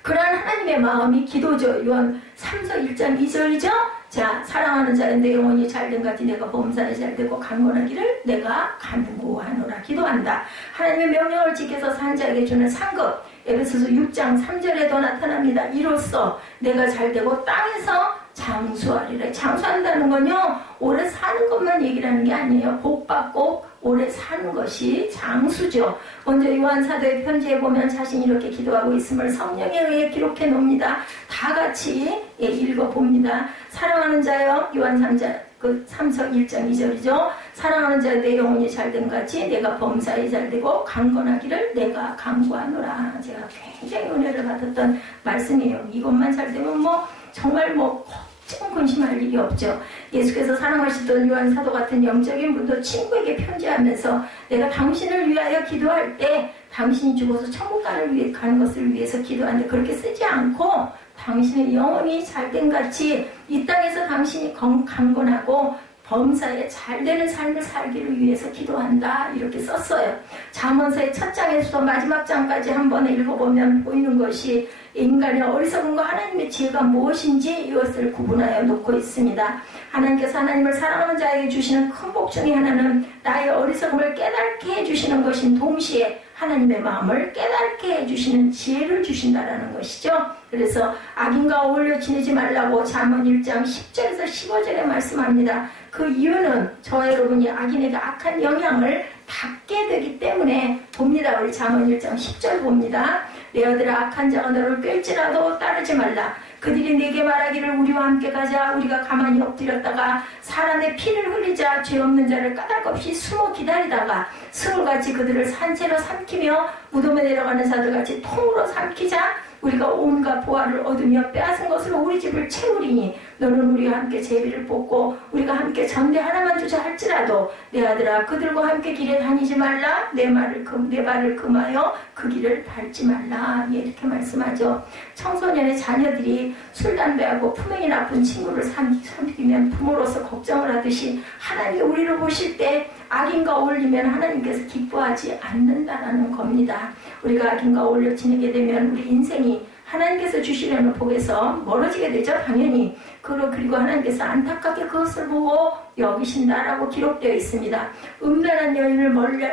그러한 하나님의 마음이 기도죠. 요한 3서 1장 2절이죠. 자, 사랑하는 자는 내 영혼이 잘된 같이 내가 범사에 잘되고 강건하기를 내가 간구하노라. 기도한다. 하나님의 명령을 지켜서 산 자에게 주는 상급. 에베소서 6장 3절에도 나타납니다. 이로써 내가 잘되고 땅에서 장수하리라. 장수한다는 건요, 오래 사는 것만 얘기를 하는 게 아니에요. 복받고 오래 사는 것이 장수죠. 먼저 요한 사도의 편지에 보면 자신이 이렇게 기도하고 있음을 성령에 의해 기록해 놓습니다. 다 같이 읽어봅니다. 사랑하는 자여, 요한 3서 1장 2절이죠. 사랑하는 자여 내 영혼이 잘된 같이 내가 범사에 잘되고 강건하기를 내가 간구하노라. 제가 굉장히 은혜를 받았던 말씀이에요. 이것만 잘되면 정말 걱정 근심할 일이 없죠. 예수께서 사랑하시던 요한 사도 같은 영적인 분도 친구에게 편지하면서 내가 당신을 위하여 기도할 때 당신이 죽어서 천국 가는 것을 위해서 기도하는데 그렇게 쓰지 않고 당신의 영혼이 잘된 같이 이 땅에서 당신이 강건하고 범사에 잘되는 삶을 살기를 위해서 기도한다 이렇게 썼어요. 잠언서의 첫 장에서도 마지막 장까지 한 번에 읽어보면 보이는 것이 인간의 어리석음과 하나님의 지혜가 무엇인지 이것을 구분하여 놓고 있습니다. 하나님께서 하나님을 사랑하는 자에게 주시는 큰 복 중에 하나는 나의 어리석음을 깨닫게 해주시는 것인 동시에 하나님의 마음을 깨닫게 해주시는 지혜를 주신다라는 것이죠. 그래서 악인과 어울려 지내지 말라고 잠언 1장 10절에서 15절에 말씀합니다. 그 이유는 저와 여러분이 악인에게 악한 영향을 받게 되기 때문에 봅니다. 우리 잠언 1장 10절 봅니다. 내 아들아 악한 자가 너를 꿰지라도 따르지 말라. 그들이 내게 말하기를 우리와 함께 가자. 우리가 가만히 엎드렸다가 사람의 피를 흘리자. 죄 없는 자를 까닭없이 숨어 기다리다가 스물같이 그들을 산채로 삼키며 무덤에 내려가는 자들같이 통으로 삼키자. 우리가 온갖 보화를 얻으며 빼앗은 것으로 우리 집을 채우리니 너는 우리와 함께 제비를 뽑고 우리가 함께 전대 하나만 두자 할지라도 내 아들아 그들과 함께 길에 다니지 말라. 내 발을 금하여 그 길을 밟지 말라. 이렇게 말씀하죠. 청소년의 자녀들이 술, 담배하고 품행이 나쁜 친구를 삼키면 부모로서 걱정을 하듯이 하나님이 우리를 보실 때 악인과 어울리면 하나님께서 기뻐하지 않는다라는 겁니다. 우리가 악인과 어울려 지내게 되면 우리 인생이 하나님께서 주시려는 복에서 멀어지게 되죠. 당연히. 그리고 하나님께서 안타깝게 그것을 보고 여기신다라고 기록되어 있습니다. 음란한 여인을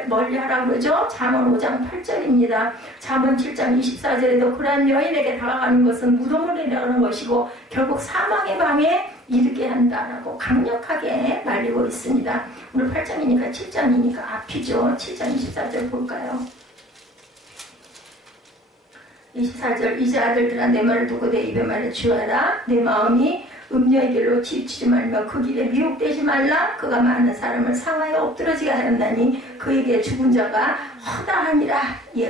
멀리하라고 그러죠. 잠언 5장 8절입니다. 잠언 7장 24절에도 그러한 여인에게 다가가는 것은 무덤을 내려가는 것이고 결국 사망의 방에 이르게 한다라고 강력하게 말리고 있습니다. 오늘 8장이니까 7장이니까 앞이죠. 7장 24절 볼까요? 24절 이제 아들들아 내 말을 두고 내 입에 말을 주어라. 내 마음이 음녀의 길로 치우치지 말며 그 길에 미혹되지 말라. 그가 많은 사람을 상하여 엎드러지게 하였나니 그에게 죽은 자가 허다하니라.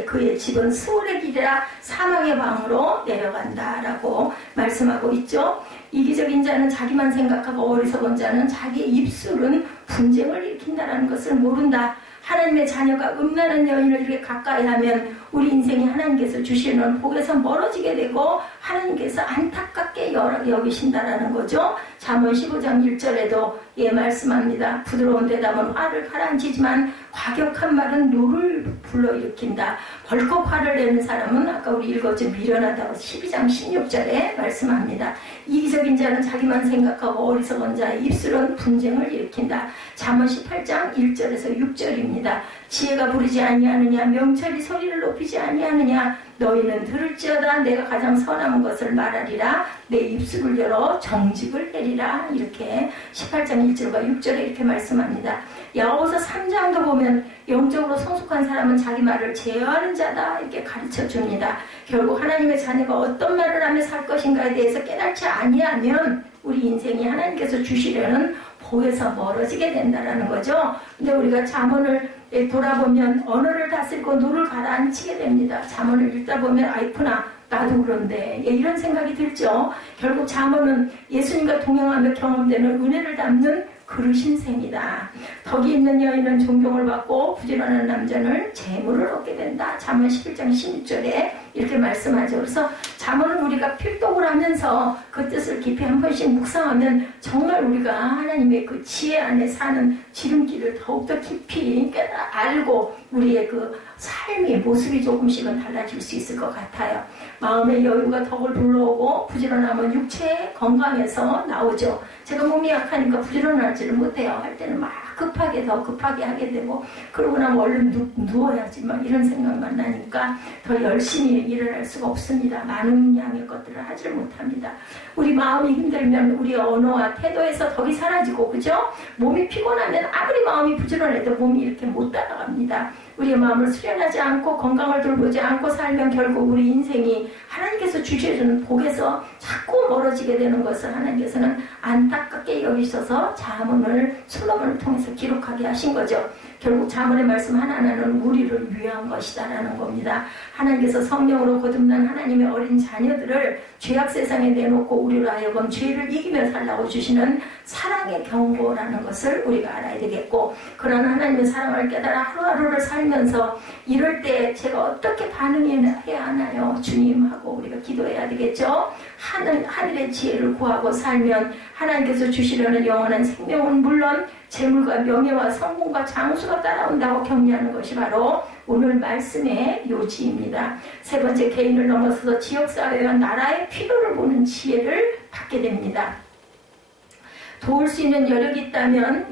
그의 집은 스올의 길이라 사망의 방으로 내려간다라고 말씀하고 있죠. 이기적인 자는 자기만 생각하고 어리석은 자는 자기의 입술은 분쟁을 일으킨다라는 것을 모른다. 하나님의 자녀가 음란한 여인을 이렇게 가까이 하면 우리 인생이 하나님께서 주시는 복에서 멀어지게 되고 하나님께서 안타깝게 여기신다라는 거죠. 잠언 15장 1절에도 말씀합니다. 부드러운 대답은 화를 가라앉히지만 과격한 말은 노를 불러일으킨다. 벌컥 화를 내는 사람은 아까 우리 읽었죠. 미련하다고 12장 16절에 말씀합니다. 이기적인 자는 자기만 생각하고 어리석은 자의 입술은 분쟁을 일으킨다. 잠언 18장 1절에서 6절입니다. 지혜가 부르지 아니하느냐, 명철이 소리를 높이지 아니하느냐, 너희는 들을지어다. 내가 가장 선한 것을 말하리라. 내 입술을 열어 정직을 내리라. 이렇게 18장 1절과 6절에 이렇게 말씀합니다. 야고보서 3장도 보면 영적으로 성숙한 사람은 자기 말을 제어하는 자다 이렇게 가르쳐 줍니다. 결국 하나님의 자녀가 어떤 말을 하며 살 것인가에 대해서 깨닫지 아니하면 우리 인생이 하나님께서 주시려는 복에서 멀어지게 된다는 거죠. 근데 우리가 잠언을 돌아보면 언어를 다스리고 노를 가라앉히게 됩니다. 잠언을 읽다 보면 아이쿠나 나도 그런데 이런 생각이 들죠. 결국 잠언은 예수님과 동행하며 경험되는 은혜를 담는 그릇인 셈이다. 덕이 있는 여인은 존경을 받고 부지런한 남자는 재물을 얻게 된다. 잠언 11장 16절에 이렇게 말씀하죠. 그래서 잠언은 우리가 필독을 하면서 그 뜻을 깊이 한 번씩 묵상하면 정말 우리가 하나님의 그 지혜 안에 사는 지름길을 더욱더 깊이 알고 우리의 그 삶의 모습이 조금씩은 달라질 수 있을 것 같아요. 마음의 여유가 덕을 불러오고 부지런함은 육체의 건강에서 나오죠. 제가 몸이 약하니까 부지런하지를 못해요. 할 때는 막 급하게 더 급하게 하게 되고 그러고 나면 얼른 누워야지 막 이런 생각만 나니까 더 열심히 일을 할 수가 없습니다. 많은 양의 것들을 하지를 못합니다. 우리 마음이 힘들면 우리 언어와 태도에서 덕이 사라지고 그죠? 몸이 피곤하면 아무리 마음이 부지런해도 몸이 이렇게 못 따라갑니다. 우리의 마음을 수련하지 않고 건강을 돌보지 않고 살면 결국 우리 인생이 하나님께서 주시는 복에서 자꾸 멀어지게 되는 것을 하나님께서는 안타깝게 여기셔서 잠언을 솔로몬을 통해서 기록하게 하신 거죠. 결국 잠언의 말씀 하나하나는 우리를 위한 것이다라는 겁니다. 하나님께서 성령으로 거듭난 하나님의 어린 자녀들을 죄악 세상에 내놓고 우리로 하여금 죄를 이기며 살라고 주시는 사랑의 경고라는 것을 우리가 알아야 되겠고 그런 하나님의 사랑을 깨달아 하루하루를 살면서 이럴 때 제가 어떻게 반응해야 하나요? 주님하고 우리가 기도해야 되겠죠. 하늘의 지혜를 구하고 살면 하나님께서 주시려는 영원한 생명은 물론 재물과 명예와 성공과 장수가 따라온다고 격려하는 것이 바로 오늘 말씀의 요지입니다. 세 번째, 개인을 넘어서서 지역사회와 나라의 필요를 보는 지혜를 받게 됩니다. 도울 수 있는 여력이 있다면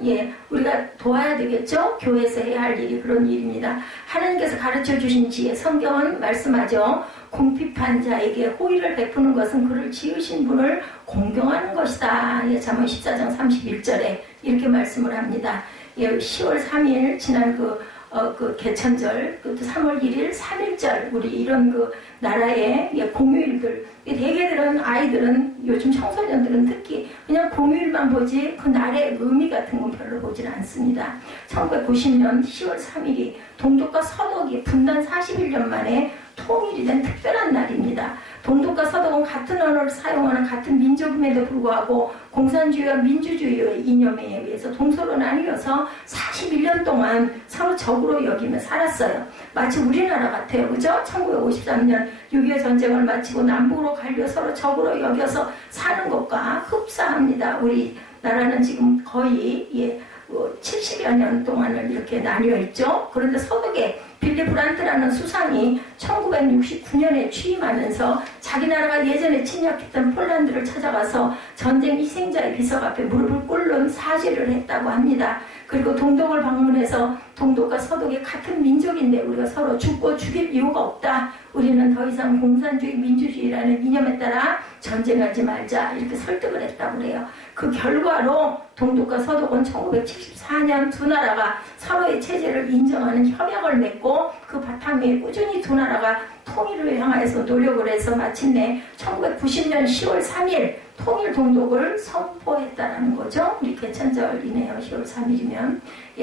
우리가 도와야 되겠죠. 교회에서 해야 할 일이 그런 일입니다. 하나님께서 가르쳐 주신 지혜, 성경은 말씀하죠. 궁핍한 자에게 호의를 베푸는 것은 그를 지으신 분을 공경하는 것이다. 잠언 14장 31절에 이렇게 말씀을 합니다. 10월 3일 지난 그 개천절, 그 3월 1일 3일절 우리 이런 그 나라의 공휴일들 대개들은 아이들은 요즘 청소년들은 특히 그냥 공휴일만 보지 그 날의 의미 같은 건 별로 보질 않습니다. 1990년 10월 3일이 동독과 서독이 분단 41년 만에 통일이 된 특별한 날입니다. 동독과 서독은 같은 언어를 사용하는 같은 민족임에도 불구하고 공산주의와 민주주의의 이념에 의해서 동서로 나뉘어서 41년 동안 서로 적으로 여기며 살았어요. 마치 우리나라 같아요. 그죠? 1953년 6.25 전쟁을 마치고 남북으로 갈려 서로 적으로 여겨서 사는 것과 흡사합니다. 우리 나라는 지금 거의 70여 년 동안을 이렇게 나뉘어 있죠. 그런데 서독에 빌리 브란트라는 수상이 1969년에 취임하면서 자기 나라가 예전에 침략했던 폴란드를 찾아가서 전쟁 희생자의 비석 앞에 무릎을 꿇는 사죄를 했다고 합니다. 그리고 동독을 방문해서 동독과 서독이 같은 민족인데 우리가 서로 죽고 죽일 이유가 없다. 우리는 더 이상 공산주의 민주주의라는 이념에 따라 전쟁하지 말자 이렇게 설득을 했다고 그래요. 그 결과로 동독과 서독은 1974년 두 나라가 서로의 체제를 인정하는 협약을 맺고 그 바탕 위에 꾸준히 두 나라가 통일을 향해서 노력을 해서 마침내 1990년 10월 3일 통일 동독을 선포했다는 거죠. 우리 개천절이네요. 10월 3일이면.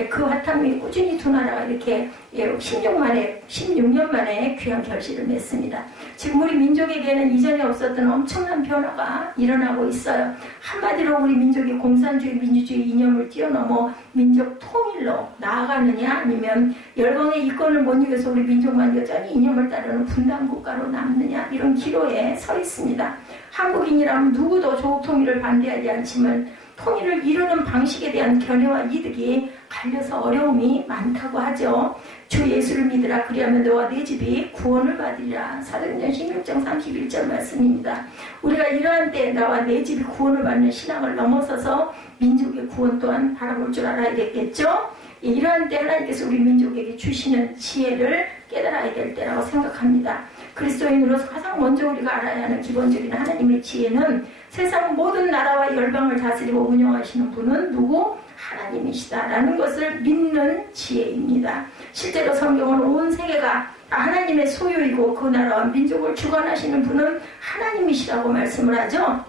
그 바탕 위에 꾸준히 두 나라가 이렇게 16년 만에 귀한 결실을 맺습니다. 지금 우리 민족에게는 이전에 없었던 엄청난 변화가 일어나고 있어요. 한마디로 우리 민족이 공산주의, 민주주의 이념을 뛰어넘어 민족 통일로 나아가느냐 아니면 열강의 이권을 못 이겨 그래서 우리 민족만 여전히 이념을 따르는 분단국가로 남느냐 이런 기로에 서 있습니다. 한국인이라면 누구도 조국 통일을 반대하지 않지만 통일을 이루는 방식에 대한 견해와 이득이 갈려서 어려움이 많다고 하죠. 주 예수를 믿으라 그리하면 너와 네 집이 구원을 받으리라. 사도행전 16장 31절 말씀입니다. 우리가 이러한 때에 나와 내 집이 구원을 받는 신앙을 넘어서서 민족의 구원 또한 바라볼 줄 알아야겠죠. 이러한 때 하나님께서 우리 민족에게 주시는 지혜를 깨달아야 될 때라고 생각합니다. 그리스도인으로서 가장 먼저 우리가 알아야 하는 기본적인 하나님의 지혜는 세상 모든 나라와 열방을 다스리고 운영하시는 분은 누구? 하나님이시다라는 것을 믿는 지혜입니다. 실제로 성경은 온 세계가 하나님의 소유이고 그 나라와 민족을 주관하시는 분은 하나님이시라고 말씀을 하죠.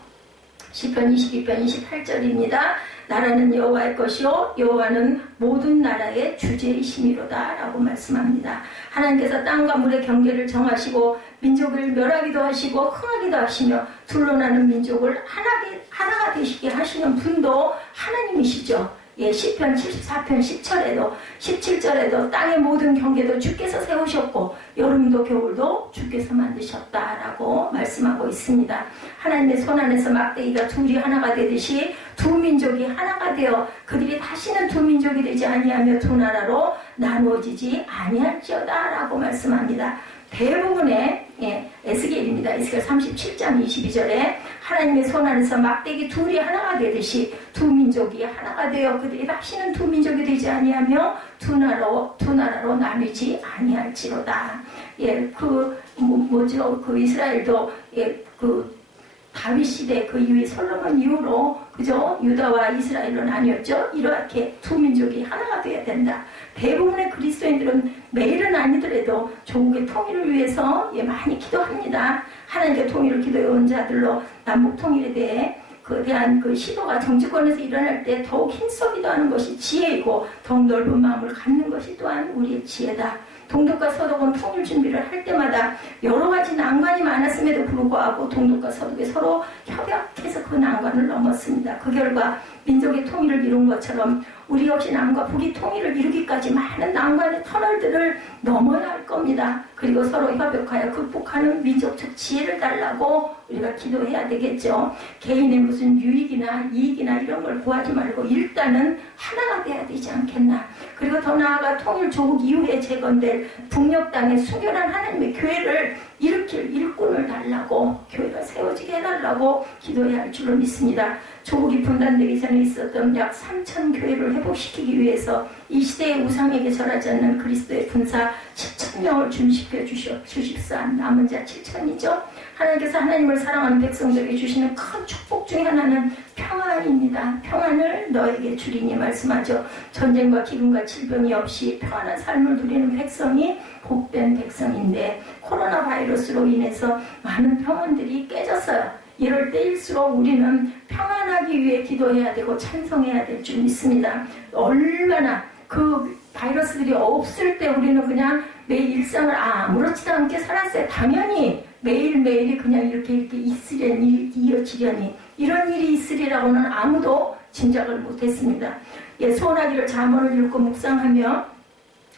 시편 22편 28절입니다. 나라는 여호와의 것이요 여호와는 모든 나라의 주제이심이로다 라고 말씀합니다. 하나님께서 땅과 물의 경계를 정하시고 민족을 멸하기도 하시고 흥하기도 하시며 둘러나는 민족을 하나가 되시게 하시는 분도 하나님이시죠. 예, 시편 74편 17절에도 땅의 모든 경계도 주께서 세우셨고 여름도 겨울도 주께서 만드셨다라고 말씀하고 있습니다. 하나님의 손 안에서 막대기가 둘이 하나가 되듯이 두 민족이 하나가 되어 그들이 다시는 두 민족이 되지 아니하며 두 나라로 나누어지지 아니할지어다라고 말씀합니다. 대부분의 에스겔입니다. 에스겔 37장 22절에 하나님의 손 안에서 막대기 둘이 하나가 되듯이 두 민족이 하나가 되어 그들이 다시는 두 민족이 되지 아니하며 두 나라로 나뉘지 아니할지로다. 그 이스라엘도 다윗 시대 그 이후에 솔로몬 이후로 그죠? 유다와 이스라엘로 나뉘었죠. 이렇게 두 민족이 하나가 되어야 된다. 대부분의 그리스도인들은 매일은 아니더라도 조국의 통일을 위해서 많이 기도합니다. 하나님께 통일을 기도해온 자들로 남북 통일에 대한 그 시도가 정치권에서 일어날 때 더욱 힘써 기도하는 것이 지혜이고 더욱 넓은 마음을 갖는 것이 또한 우리의 지혜다. 동독과 서독은 통일 준비를 할 때마다 여러 가지 난관이 많았음에도 불구하고 동독과 서독이 서로 협약해서 그 난관을 넘었습니다. 그 결과 민족의 통일을 이룬 것처럼 우리 역시 남과 북이 통일을 이루기까지 많은 난관의 터널들을 넘어야 할 겁니다. 그리고 서로 협력하여 극복하는 민족적 지혜를 달라고 우리가 기도해야 되겠죠. 개인의 무슨 유익이나 이익이나 이런 걸 구하지 말고 일단은 하나가 돼야 되지 않겠나. 그리고 더 나아가 통일 조국 이후에 재건될 북녘 땅의 순결한 하나님의 교회를 일으킬 일꾼을 달라고 교회가 세워지게 해달라고 기도해야 할 줄로 믿습니다. 조국이 분단되기 전에 있었던 약 3,000 교회를 회복시키기 위해서 이 시대의 우상에게 절하지 않는 그리스도의 군사 7,000명을 준시켜 주십사. 남은 자 7,000이죠. 하나님께서 하나님을 사랑하는 백성들에게 주시는 큰 축복 중에 하나는 평안입니다. 평안을 너에게 주리니 말씀하죠. 전쟁과 기근과 질병이 없이 평안한 삶을 누리는 백성이 복된 백성인데 코로나 바이러스로 인해서 많은 평안들이 깨졌어요. 이럴 때일수록 우리는 평안하기 위해 기도해야 되고 찬송해야 될 줄 믿습니다. 얼마나 그 바이러스들이 없을 때 우리는 그냥 매일 일상을 아무렇지도 않게 살았어요. 당연히 매일매일이 그냥 이렇게 있으려니 이어지려니 이런 일이 있으리라고는 아무도 짐작을 못했습니다. 소원하기를 잠언을 읽고 묵상하며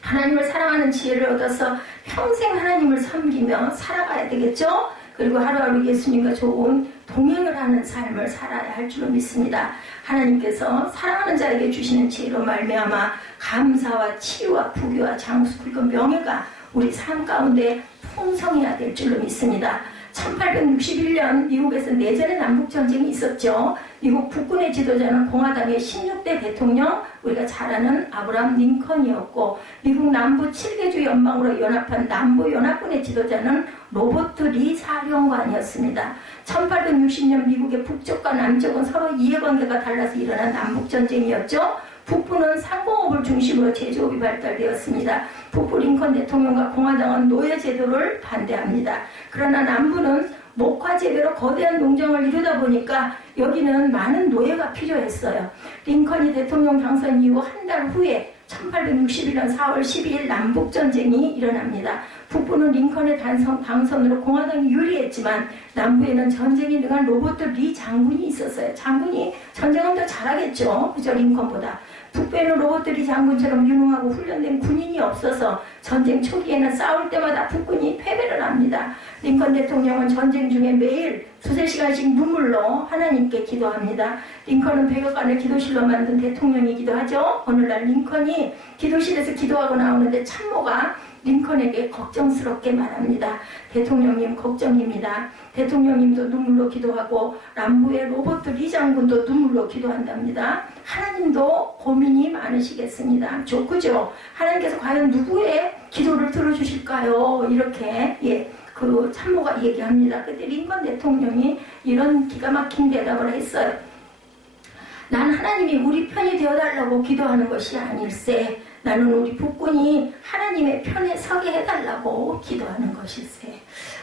하나님을 사랑하는 지혜를 얻어서 평생 하나님을 섬기며 살아가야 되겠죠. 그리고 하루하루 예수님과 좋은 동행을 하는 삶을 살아야 할 줄로 믿습니다. 하나님께서 사랑하는 자에게 주시는 지혜로 말미암아 감사와 치유와 부귀와 장수 그리고 명예가 우리 삶 가운데 풍성해야 될 줄로 믿습니다. 1861년 미국에서 내전의 남북전쟁이 있었죠. 미국 북군의 지도자는 공화당의 16대 대통령 우리가 잘 아는 아브라함 링컨이었고 미국 남부 7개주 연방으로 연합한 남부연합군의 지도자는 로버트 리 사령관이었습니다. 1860년 미국의 북쪽과 남쪽은 서로 이해관계가 달라서 일어난 남북전쟁이었죠. 북부는 상공업을 중심으로 제조업이 발달되었습니다. 북부 링컨 대통령과 공화당은 노예제도를 반대합니다. 그러나 남부는 목화재배로 거대한 농장을 이루다 보니까 여기는 많은 노예가 필요했어요. 링컨이 대통령 당선 이후 한 달 후에 1861년 4월 12일 남북전쟁이 일어납니다. 북부는 링컨의 당선으로 공화당이 유리했지만 남부에는 전쟁에 능한 로버트 리 장군이 있었어요. 장군이 전쟁은 더 잘하겠죠. 그죠? 링컨보다. 북부에는 로봇들이 장군처럼 유능하고 훈련된 군인이 없어서 전쟁 초기에는 싸울 때마다 북군이 패배를 합니다. 링컨 대통령은 전쟁 중에 매일 두세 시간씩 눈물로 하나님께 기도합니다. 링컨은 백악관을 기도실로 만든 대통령이기도 하죠. 오늘날 링컨이 기도실에서 기도하고 나오는데 참모가 링컨에게 걱정스럽게 말합니다. 대통령님 걱정입니다. 대통령님도 눈물로 기도하고 람부의 로봇들 이 장군도 눈물로 기도한답니다. 하나님도 고민이 많으시겠습니다. 좋구죠? 하나님께서 과연 누구의 기도를 들어주실까요? 이렇게 그 참모가 얘기합니다. 그때 링컨 대통령이 이런 기가 막힌 대답을 했어요. 난 하나님이 우리 편이 되어달라고 기도하는 것이 아닐세. 나는 우리 북군이 하나님의 편에 서게 해달라고 기도하는 것일세.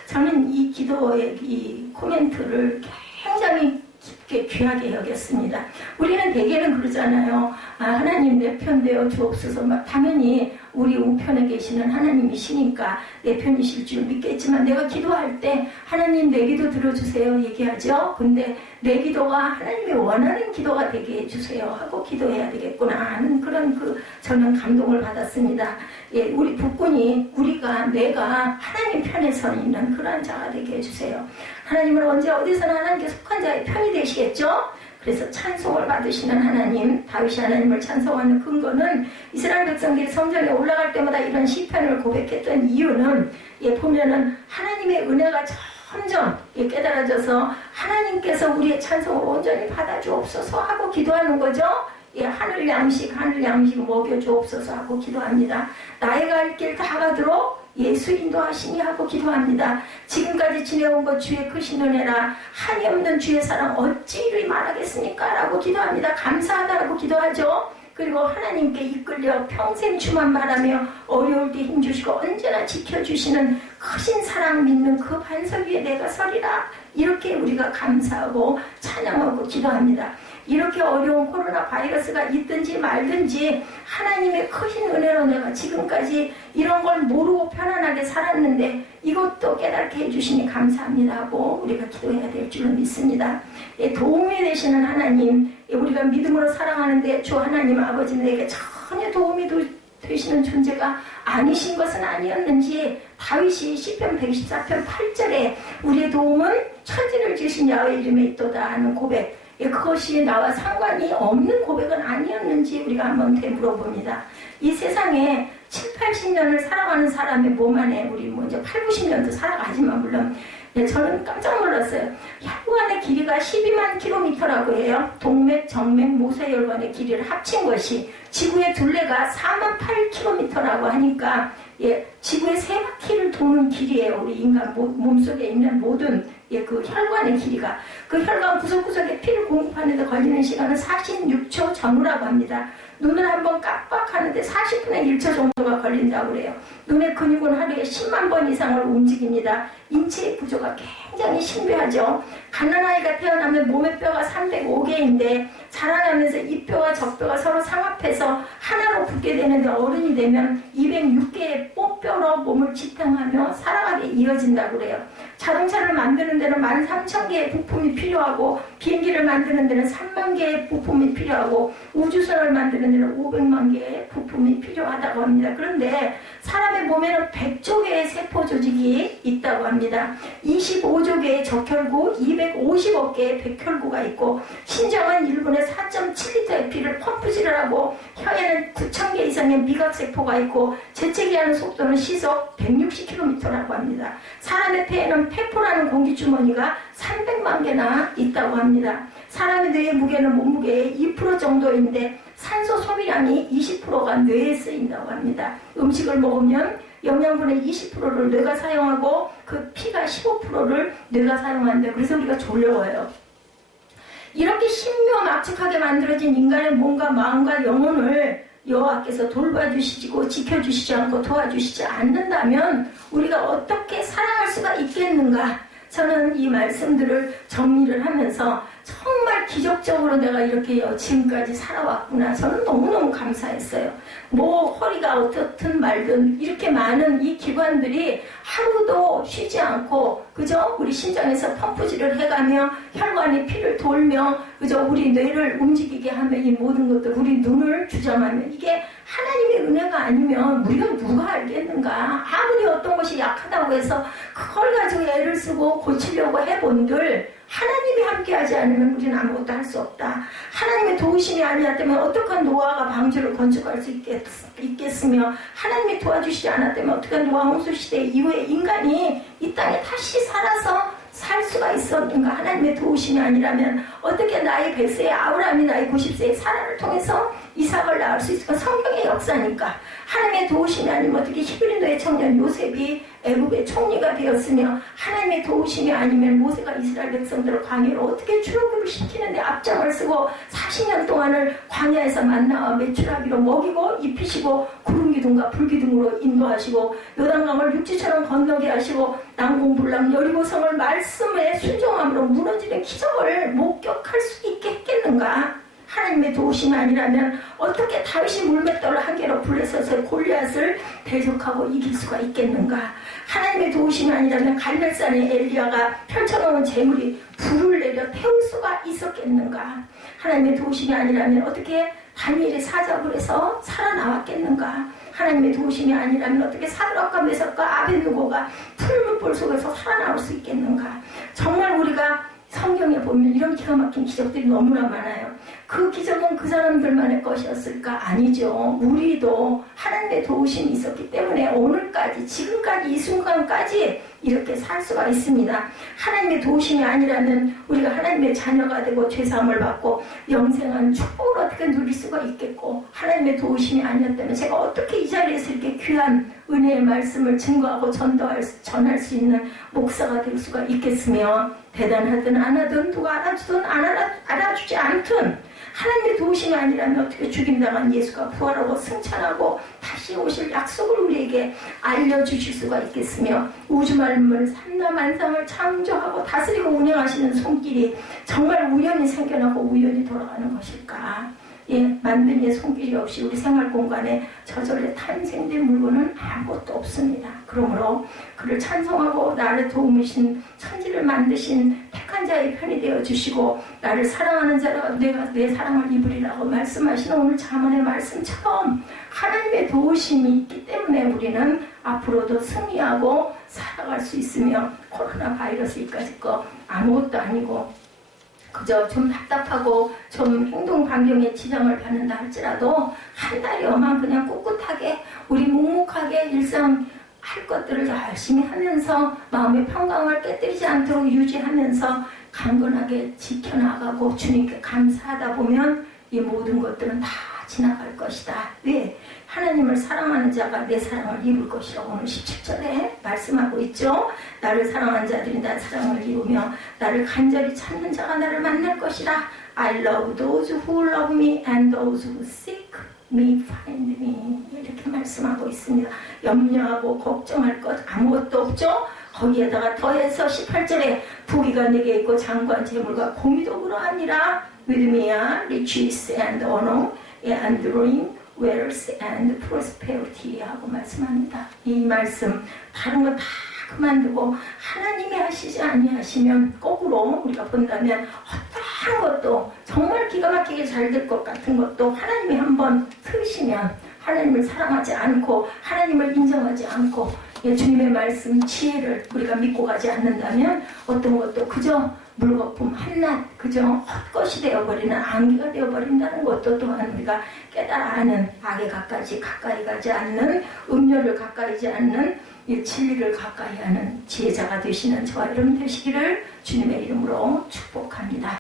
저는 이 기도의 이 코멘트를 굉장히 깊게 귀하게 여겼습니다. 우리는 대개는 그러잖아요. 하나님 내 편 되어 주옵소서. 당연히 우리 우편에 계시는 하나님이시니까 내 편이실 줄 믿겠지만 내가 기도할 때 하나님 내 기도 들어주세요 얘기하죠. 근데 내 기도가 하나님이 원하는 기도가 되게 해주세요 하고 기도해야 되겠구나 하는 그런 저는 감동을 받았습니다. 우리 북군이 내가 하나님 편에 서 있는 그러한 자가 되게 해주세요. 하나님은 언제 어디서나 하나님께 속한 자의 편이 되시겠죠? 그래서 찬송을 받으시는 하나님, 다윗이 하나님을 찬송하는 근거는 이스라엘 백성들이 성전에 올라갈 때마다 이런 시편을 고백했던 이유는 보면은 하나님의 은혜가 점점 깨달아져서 하나님께서 우리의 찬송을 온전히 받아주옵소서 하고 기도하는 거죠. 하늘 양식 먹여주옵소서 하고 기도합니다. 나의 갈 길 다 가도록 예수 인도하시니 하고 기도합니다. 지금까지 지내온 것 주의 크신 은혜라 한이 없는 주의 사랑 어찌 이리 말하겠습니까? 라고 기도합니다. 감사하다라고 기도하죠. 그리고 하나님께 이끌려 평생 주만 말하며 어려울 때 힘주시고 언제나 지켜주시는 크신 사랑 믿는 그 반석 위에 내가 서리라. 이렇게 우리가 감사하고 찬양하고 기도합니다. 이렇게 어려운 코로나 바이러스가 있든지 말든지 하나님의 크신 은혜로 내가 지금까지 이런 걸 모르고 편안하게 살았는데 이것도 깨닫게 해주시니 감사합니다 하고 우리가 기도해야 될 줄로 믿습니다. 도움이 되시는 하나님, 우리가 믿음으로 사랑하는데 주 하나님 아버지 내게 전혀 도움이 되시는 존재가 아니신 것은 아니었는지 다윗이 시편 114편 8절에 우리의 도움은 천지를 지으신 야훼 이름에 있도다 하는 고백, 그것이 나와 상관이 없는 고백은 아니었는지 우리가 한번 되물어봅니다. 이 세상에 7, 80년을 살아가는 사람의 몸 안에 우리 이제 8, 90년도 살아가지만 물론 저는 깜짝 놀랐어요. 혈관의 길이가 12만 킬로미터라고 해요. 동맥, 정맥, 모세혈관의 길이를 합친 것이 지구의 둘레가 4만 8킬로미터라고 하니까 지구의 세 바퀴를 도는 길이에요. 우리 인간 몸속에 있는 모든 그 혈관의 길이가. 그 혈관 구석구석에 피를 공급하는 데 걸리는 시간은 46초 전후라고 합니다. 눈을 한번 깜빡하는데 40분의 1초 정도가 걸린다고 그래요. 눈의 근육은 하루에 10만 번 이상을 움직입니다. 인체의 구조가 굉장히 신비하죠. 갓난아이가 태어나면 몸의 뼈가 305개인데 자라나면서 이 뼈와 저 뼈가 서로 상합해서 하나로 붙게 되는데 어른이 되면 206개의 뽀뼈로 몸을 지탱하며 살아가게 이어진다고 그래요. 자동차를 만드는 데는 13,000개의 부품이 필요하고 비행기를 만드는 데는 3만 개의 부품이 필요하고 우주선을 만드는 데는 500만 개의 부품이 필요하다고 합니다. 그런데 사람의 몸에는 100조 개의 세포 조직이 있다고 합니다. 25조 개의 적혈구, 250억 개의 백혈구가 있고 신장은 1분에 4.7리터의 피를 펌프질을 하고 혀에는 9,000개 이상의 미각세포가 있고 재채기 하는 속도는 시속 160km라고 합니다. 사람의 폐에는 폐포라는 공기주머니가 300만 개나 있다고 합니다. 사람의 뇌의 무게는 몸무게의 2% 정도인데 산소 소비량이 20%가 뇌에 쓰인다고 합니다. 음식을 먹으면 영양분의 20%를 뇌가 사용하고 그 피가 15%를 뇌가 사용한다. 그래서 우리가 졸려워요. 이렇게 신묘막측하게 만들어진 인간의 몸과 마음과 영혼을 여호와께서 돌봐주시고 지켜주시지 않고 도와주시지 않는다면 우리가 어떻게 살아갈 수가 있겠는가? 저는 이 말씀들을 정리를 하면서 정말 기적적으로 내가 이렇게 지금까지 살아왔구나. 저는 너무너무 감사했어요. 뭐 허리가 어떻든 말든 이렇게 많은 이 기관들이 하루도 쉬지 않고 그죠? 우리 심장에서 펌프질을 해가며 혈관이 피를 돌며 그죠? 우리 뇌를 움직이게 하며 이 모든 것들 우리 눈을 주장하며 이게 하나님의 은혜가 아니면 우리가 누가 알겠는가? 아무리 어떤 것이 약하다고 해서 그걸 가지고 애를 쓰고 고치려고 해본들 하나님이 함께하지 않으면 우리는 아무것도 할 수 없다. 하나님의 도우심이 아니었다면 어떡한 노아가 방주를 건축할 수 있겠으며 하나님이 도와주시지 않았다면 어떡한 노아 홍수시대 이후에 인간이 이 땅에 다시 살아서 살 수가 있었는가? 하나님의 도우심이 아니라면 어떻게 나이 100세의 아브라함이 나이 90세의 사라를 통해서 이삭을 낳을 수 있을까? 성경의 역사니까. 하나님의 도우심이 아니면 어떻게 히브리노의 청년 요셉이 애굽의 총리가 되었으며 하나님의 도우심이 아니면 모세가 이스라엘 백성들을 광야로 어떻게 출애굽을 시키는데 앞장을 쓰고 40년 동안을 광야에서 만나와 메추라기로 먹이고 입히시고 구름기둥과 불기둥으로 인도하시고 요단강을 육지처럼 건너게 하시고 난공불락 여리고성을 말씀에 순종함으로 무너지는 기적을 목격할 수 있게 했겠는가? 하나님의 도우심이 아니라면 어떻게 다윗이 물맷돌을 한 개로 불에서서 골리앗을 대적하고 이길 수가 있겠는가? 하나님의 도우심이 아니라면 갈멜산에 엘리야가 펼쳐놓은 재물이 불을 내려 태울 수가 있었겠는가? 하나님의 도우심이 아니라면 어떻게 다니엘이 사자굴 해서 살아나왔겠는가? 하나님의 도우심이 아니라면 어떻게 사드락과 메삭과 아벳느고가 풀무불 속에서 살아나올 수 있겠는가? 정말 우리가 성경에 보면 이런 기가 막힌 기적들이 너무나 많아요. 그 기적은 그 사람들만의 것이었을까? 아니죠. 우리도 하나님의 도우심이 있었기 때문에 오늘까지 지금까지 이 순간까지 이렇게 살 수가 있습니다. 하나님의 도우심이 아니라면 우리가 하나님의 자녀가 되고 죄사함을 받고 영생한 축복을 어떻게 누릴 수가 있겠고 하나님의 도우심이 아니었다면 제가 어떻게 이 자리에서 이렇게 귀한 은혜의 말씀을 증거하고 전할 수 있는 목사가 될 수가 있겠으며 대단하든 안 하든 누가 알아주든 알아주지 않든 하나님의 도우심이 아니라면 어떻게 죽임당한 예수가 부활하고 승천하고 다시 오실 약속을 우리에게 알려주실 수가 있겠으며 우주 만물을 삼라만상을 창조하고 다스리고 운영하시는 손길이 정말 우연히 생겨나고 우연히 돌아가는 것일까? 예, 만든 예 손길이 없이 우리 생활 공간에 저절로 탄생된 물건은 아무것도 없습니다. 그러므로 그를 찬송하고 나를 도우신 천지를 만드신 택한 자의 편이 되어 주시고 나를 사랑하는 자가 내가 내 사랑을 입으리라고 말씀하시는 오늘 잠언의 말씀처럼 하나님의 도우심이 있기 때문에 우리는 앞으로도 승리하고 살아갈 수 있으며 코로나 바이러스 이까짓 거 아무것도 아니고 그저 좀 답답하고 좀 행동 반경에 지장을 받는다 할지라도 한 달여만 그냥 꿋꿋하게 우리 묵묵하게 일상 할 것들을 열심히 하면서 마음의 평강을 깨뜨리지 않도록 유지하면서 강건하게 지켜나가고 주님께 감사하다 보면 이 모든 것들은 다 지나갈 것이다. 왜? 하나님을 사랑하는 자가 내 사랑을 입을 것이라고 오늘 17절에 말씀하고 있죠. 나를 사랑하는 자들이 나 사랑을 입으며 나를 간절히 찾는 자가 나를 만날 것이라. I love those who love me and those who seek me find me. 이렇게 말씀하고 있습니다. 염려하고 걱정할 것 아무것도 없죠. 거기에다가 더해서 18절에 부귀가 내게 있고 장관 재물과 공의도 그러하니라. with me야 riches and honor and ruin wealth and prosperity 하고 말씀합니다. 이 말씀 다른 거 다 그만두고 하나님이 하시지 아니하시면 거꾸로 우리가 본다면 어떠한 것도 정말 기가 막히게 잘 될 것 같은 것도 하나님이 한번 틀으시면 하나님을 사랑하지 않고 하나님을 인정하지 않고 주님의 말씀 지혜를 우리가 믿고 가지 않는다면 어떤 것도 그저 물거품 한낱 그저 헛것이 되어버리는 안개가 되어버린다는 것도 또한 우리가 깨달아 아는 악에 가까이 가지 않는 음료를 가까이지 않는 이 진리를 가까이 하는 지혜자가 되시는 저와 여러분 되시기를 주님의 이름으로 축복합니다.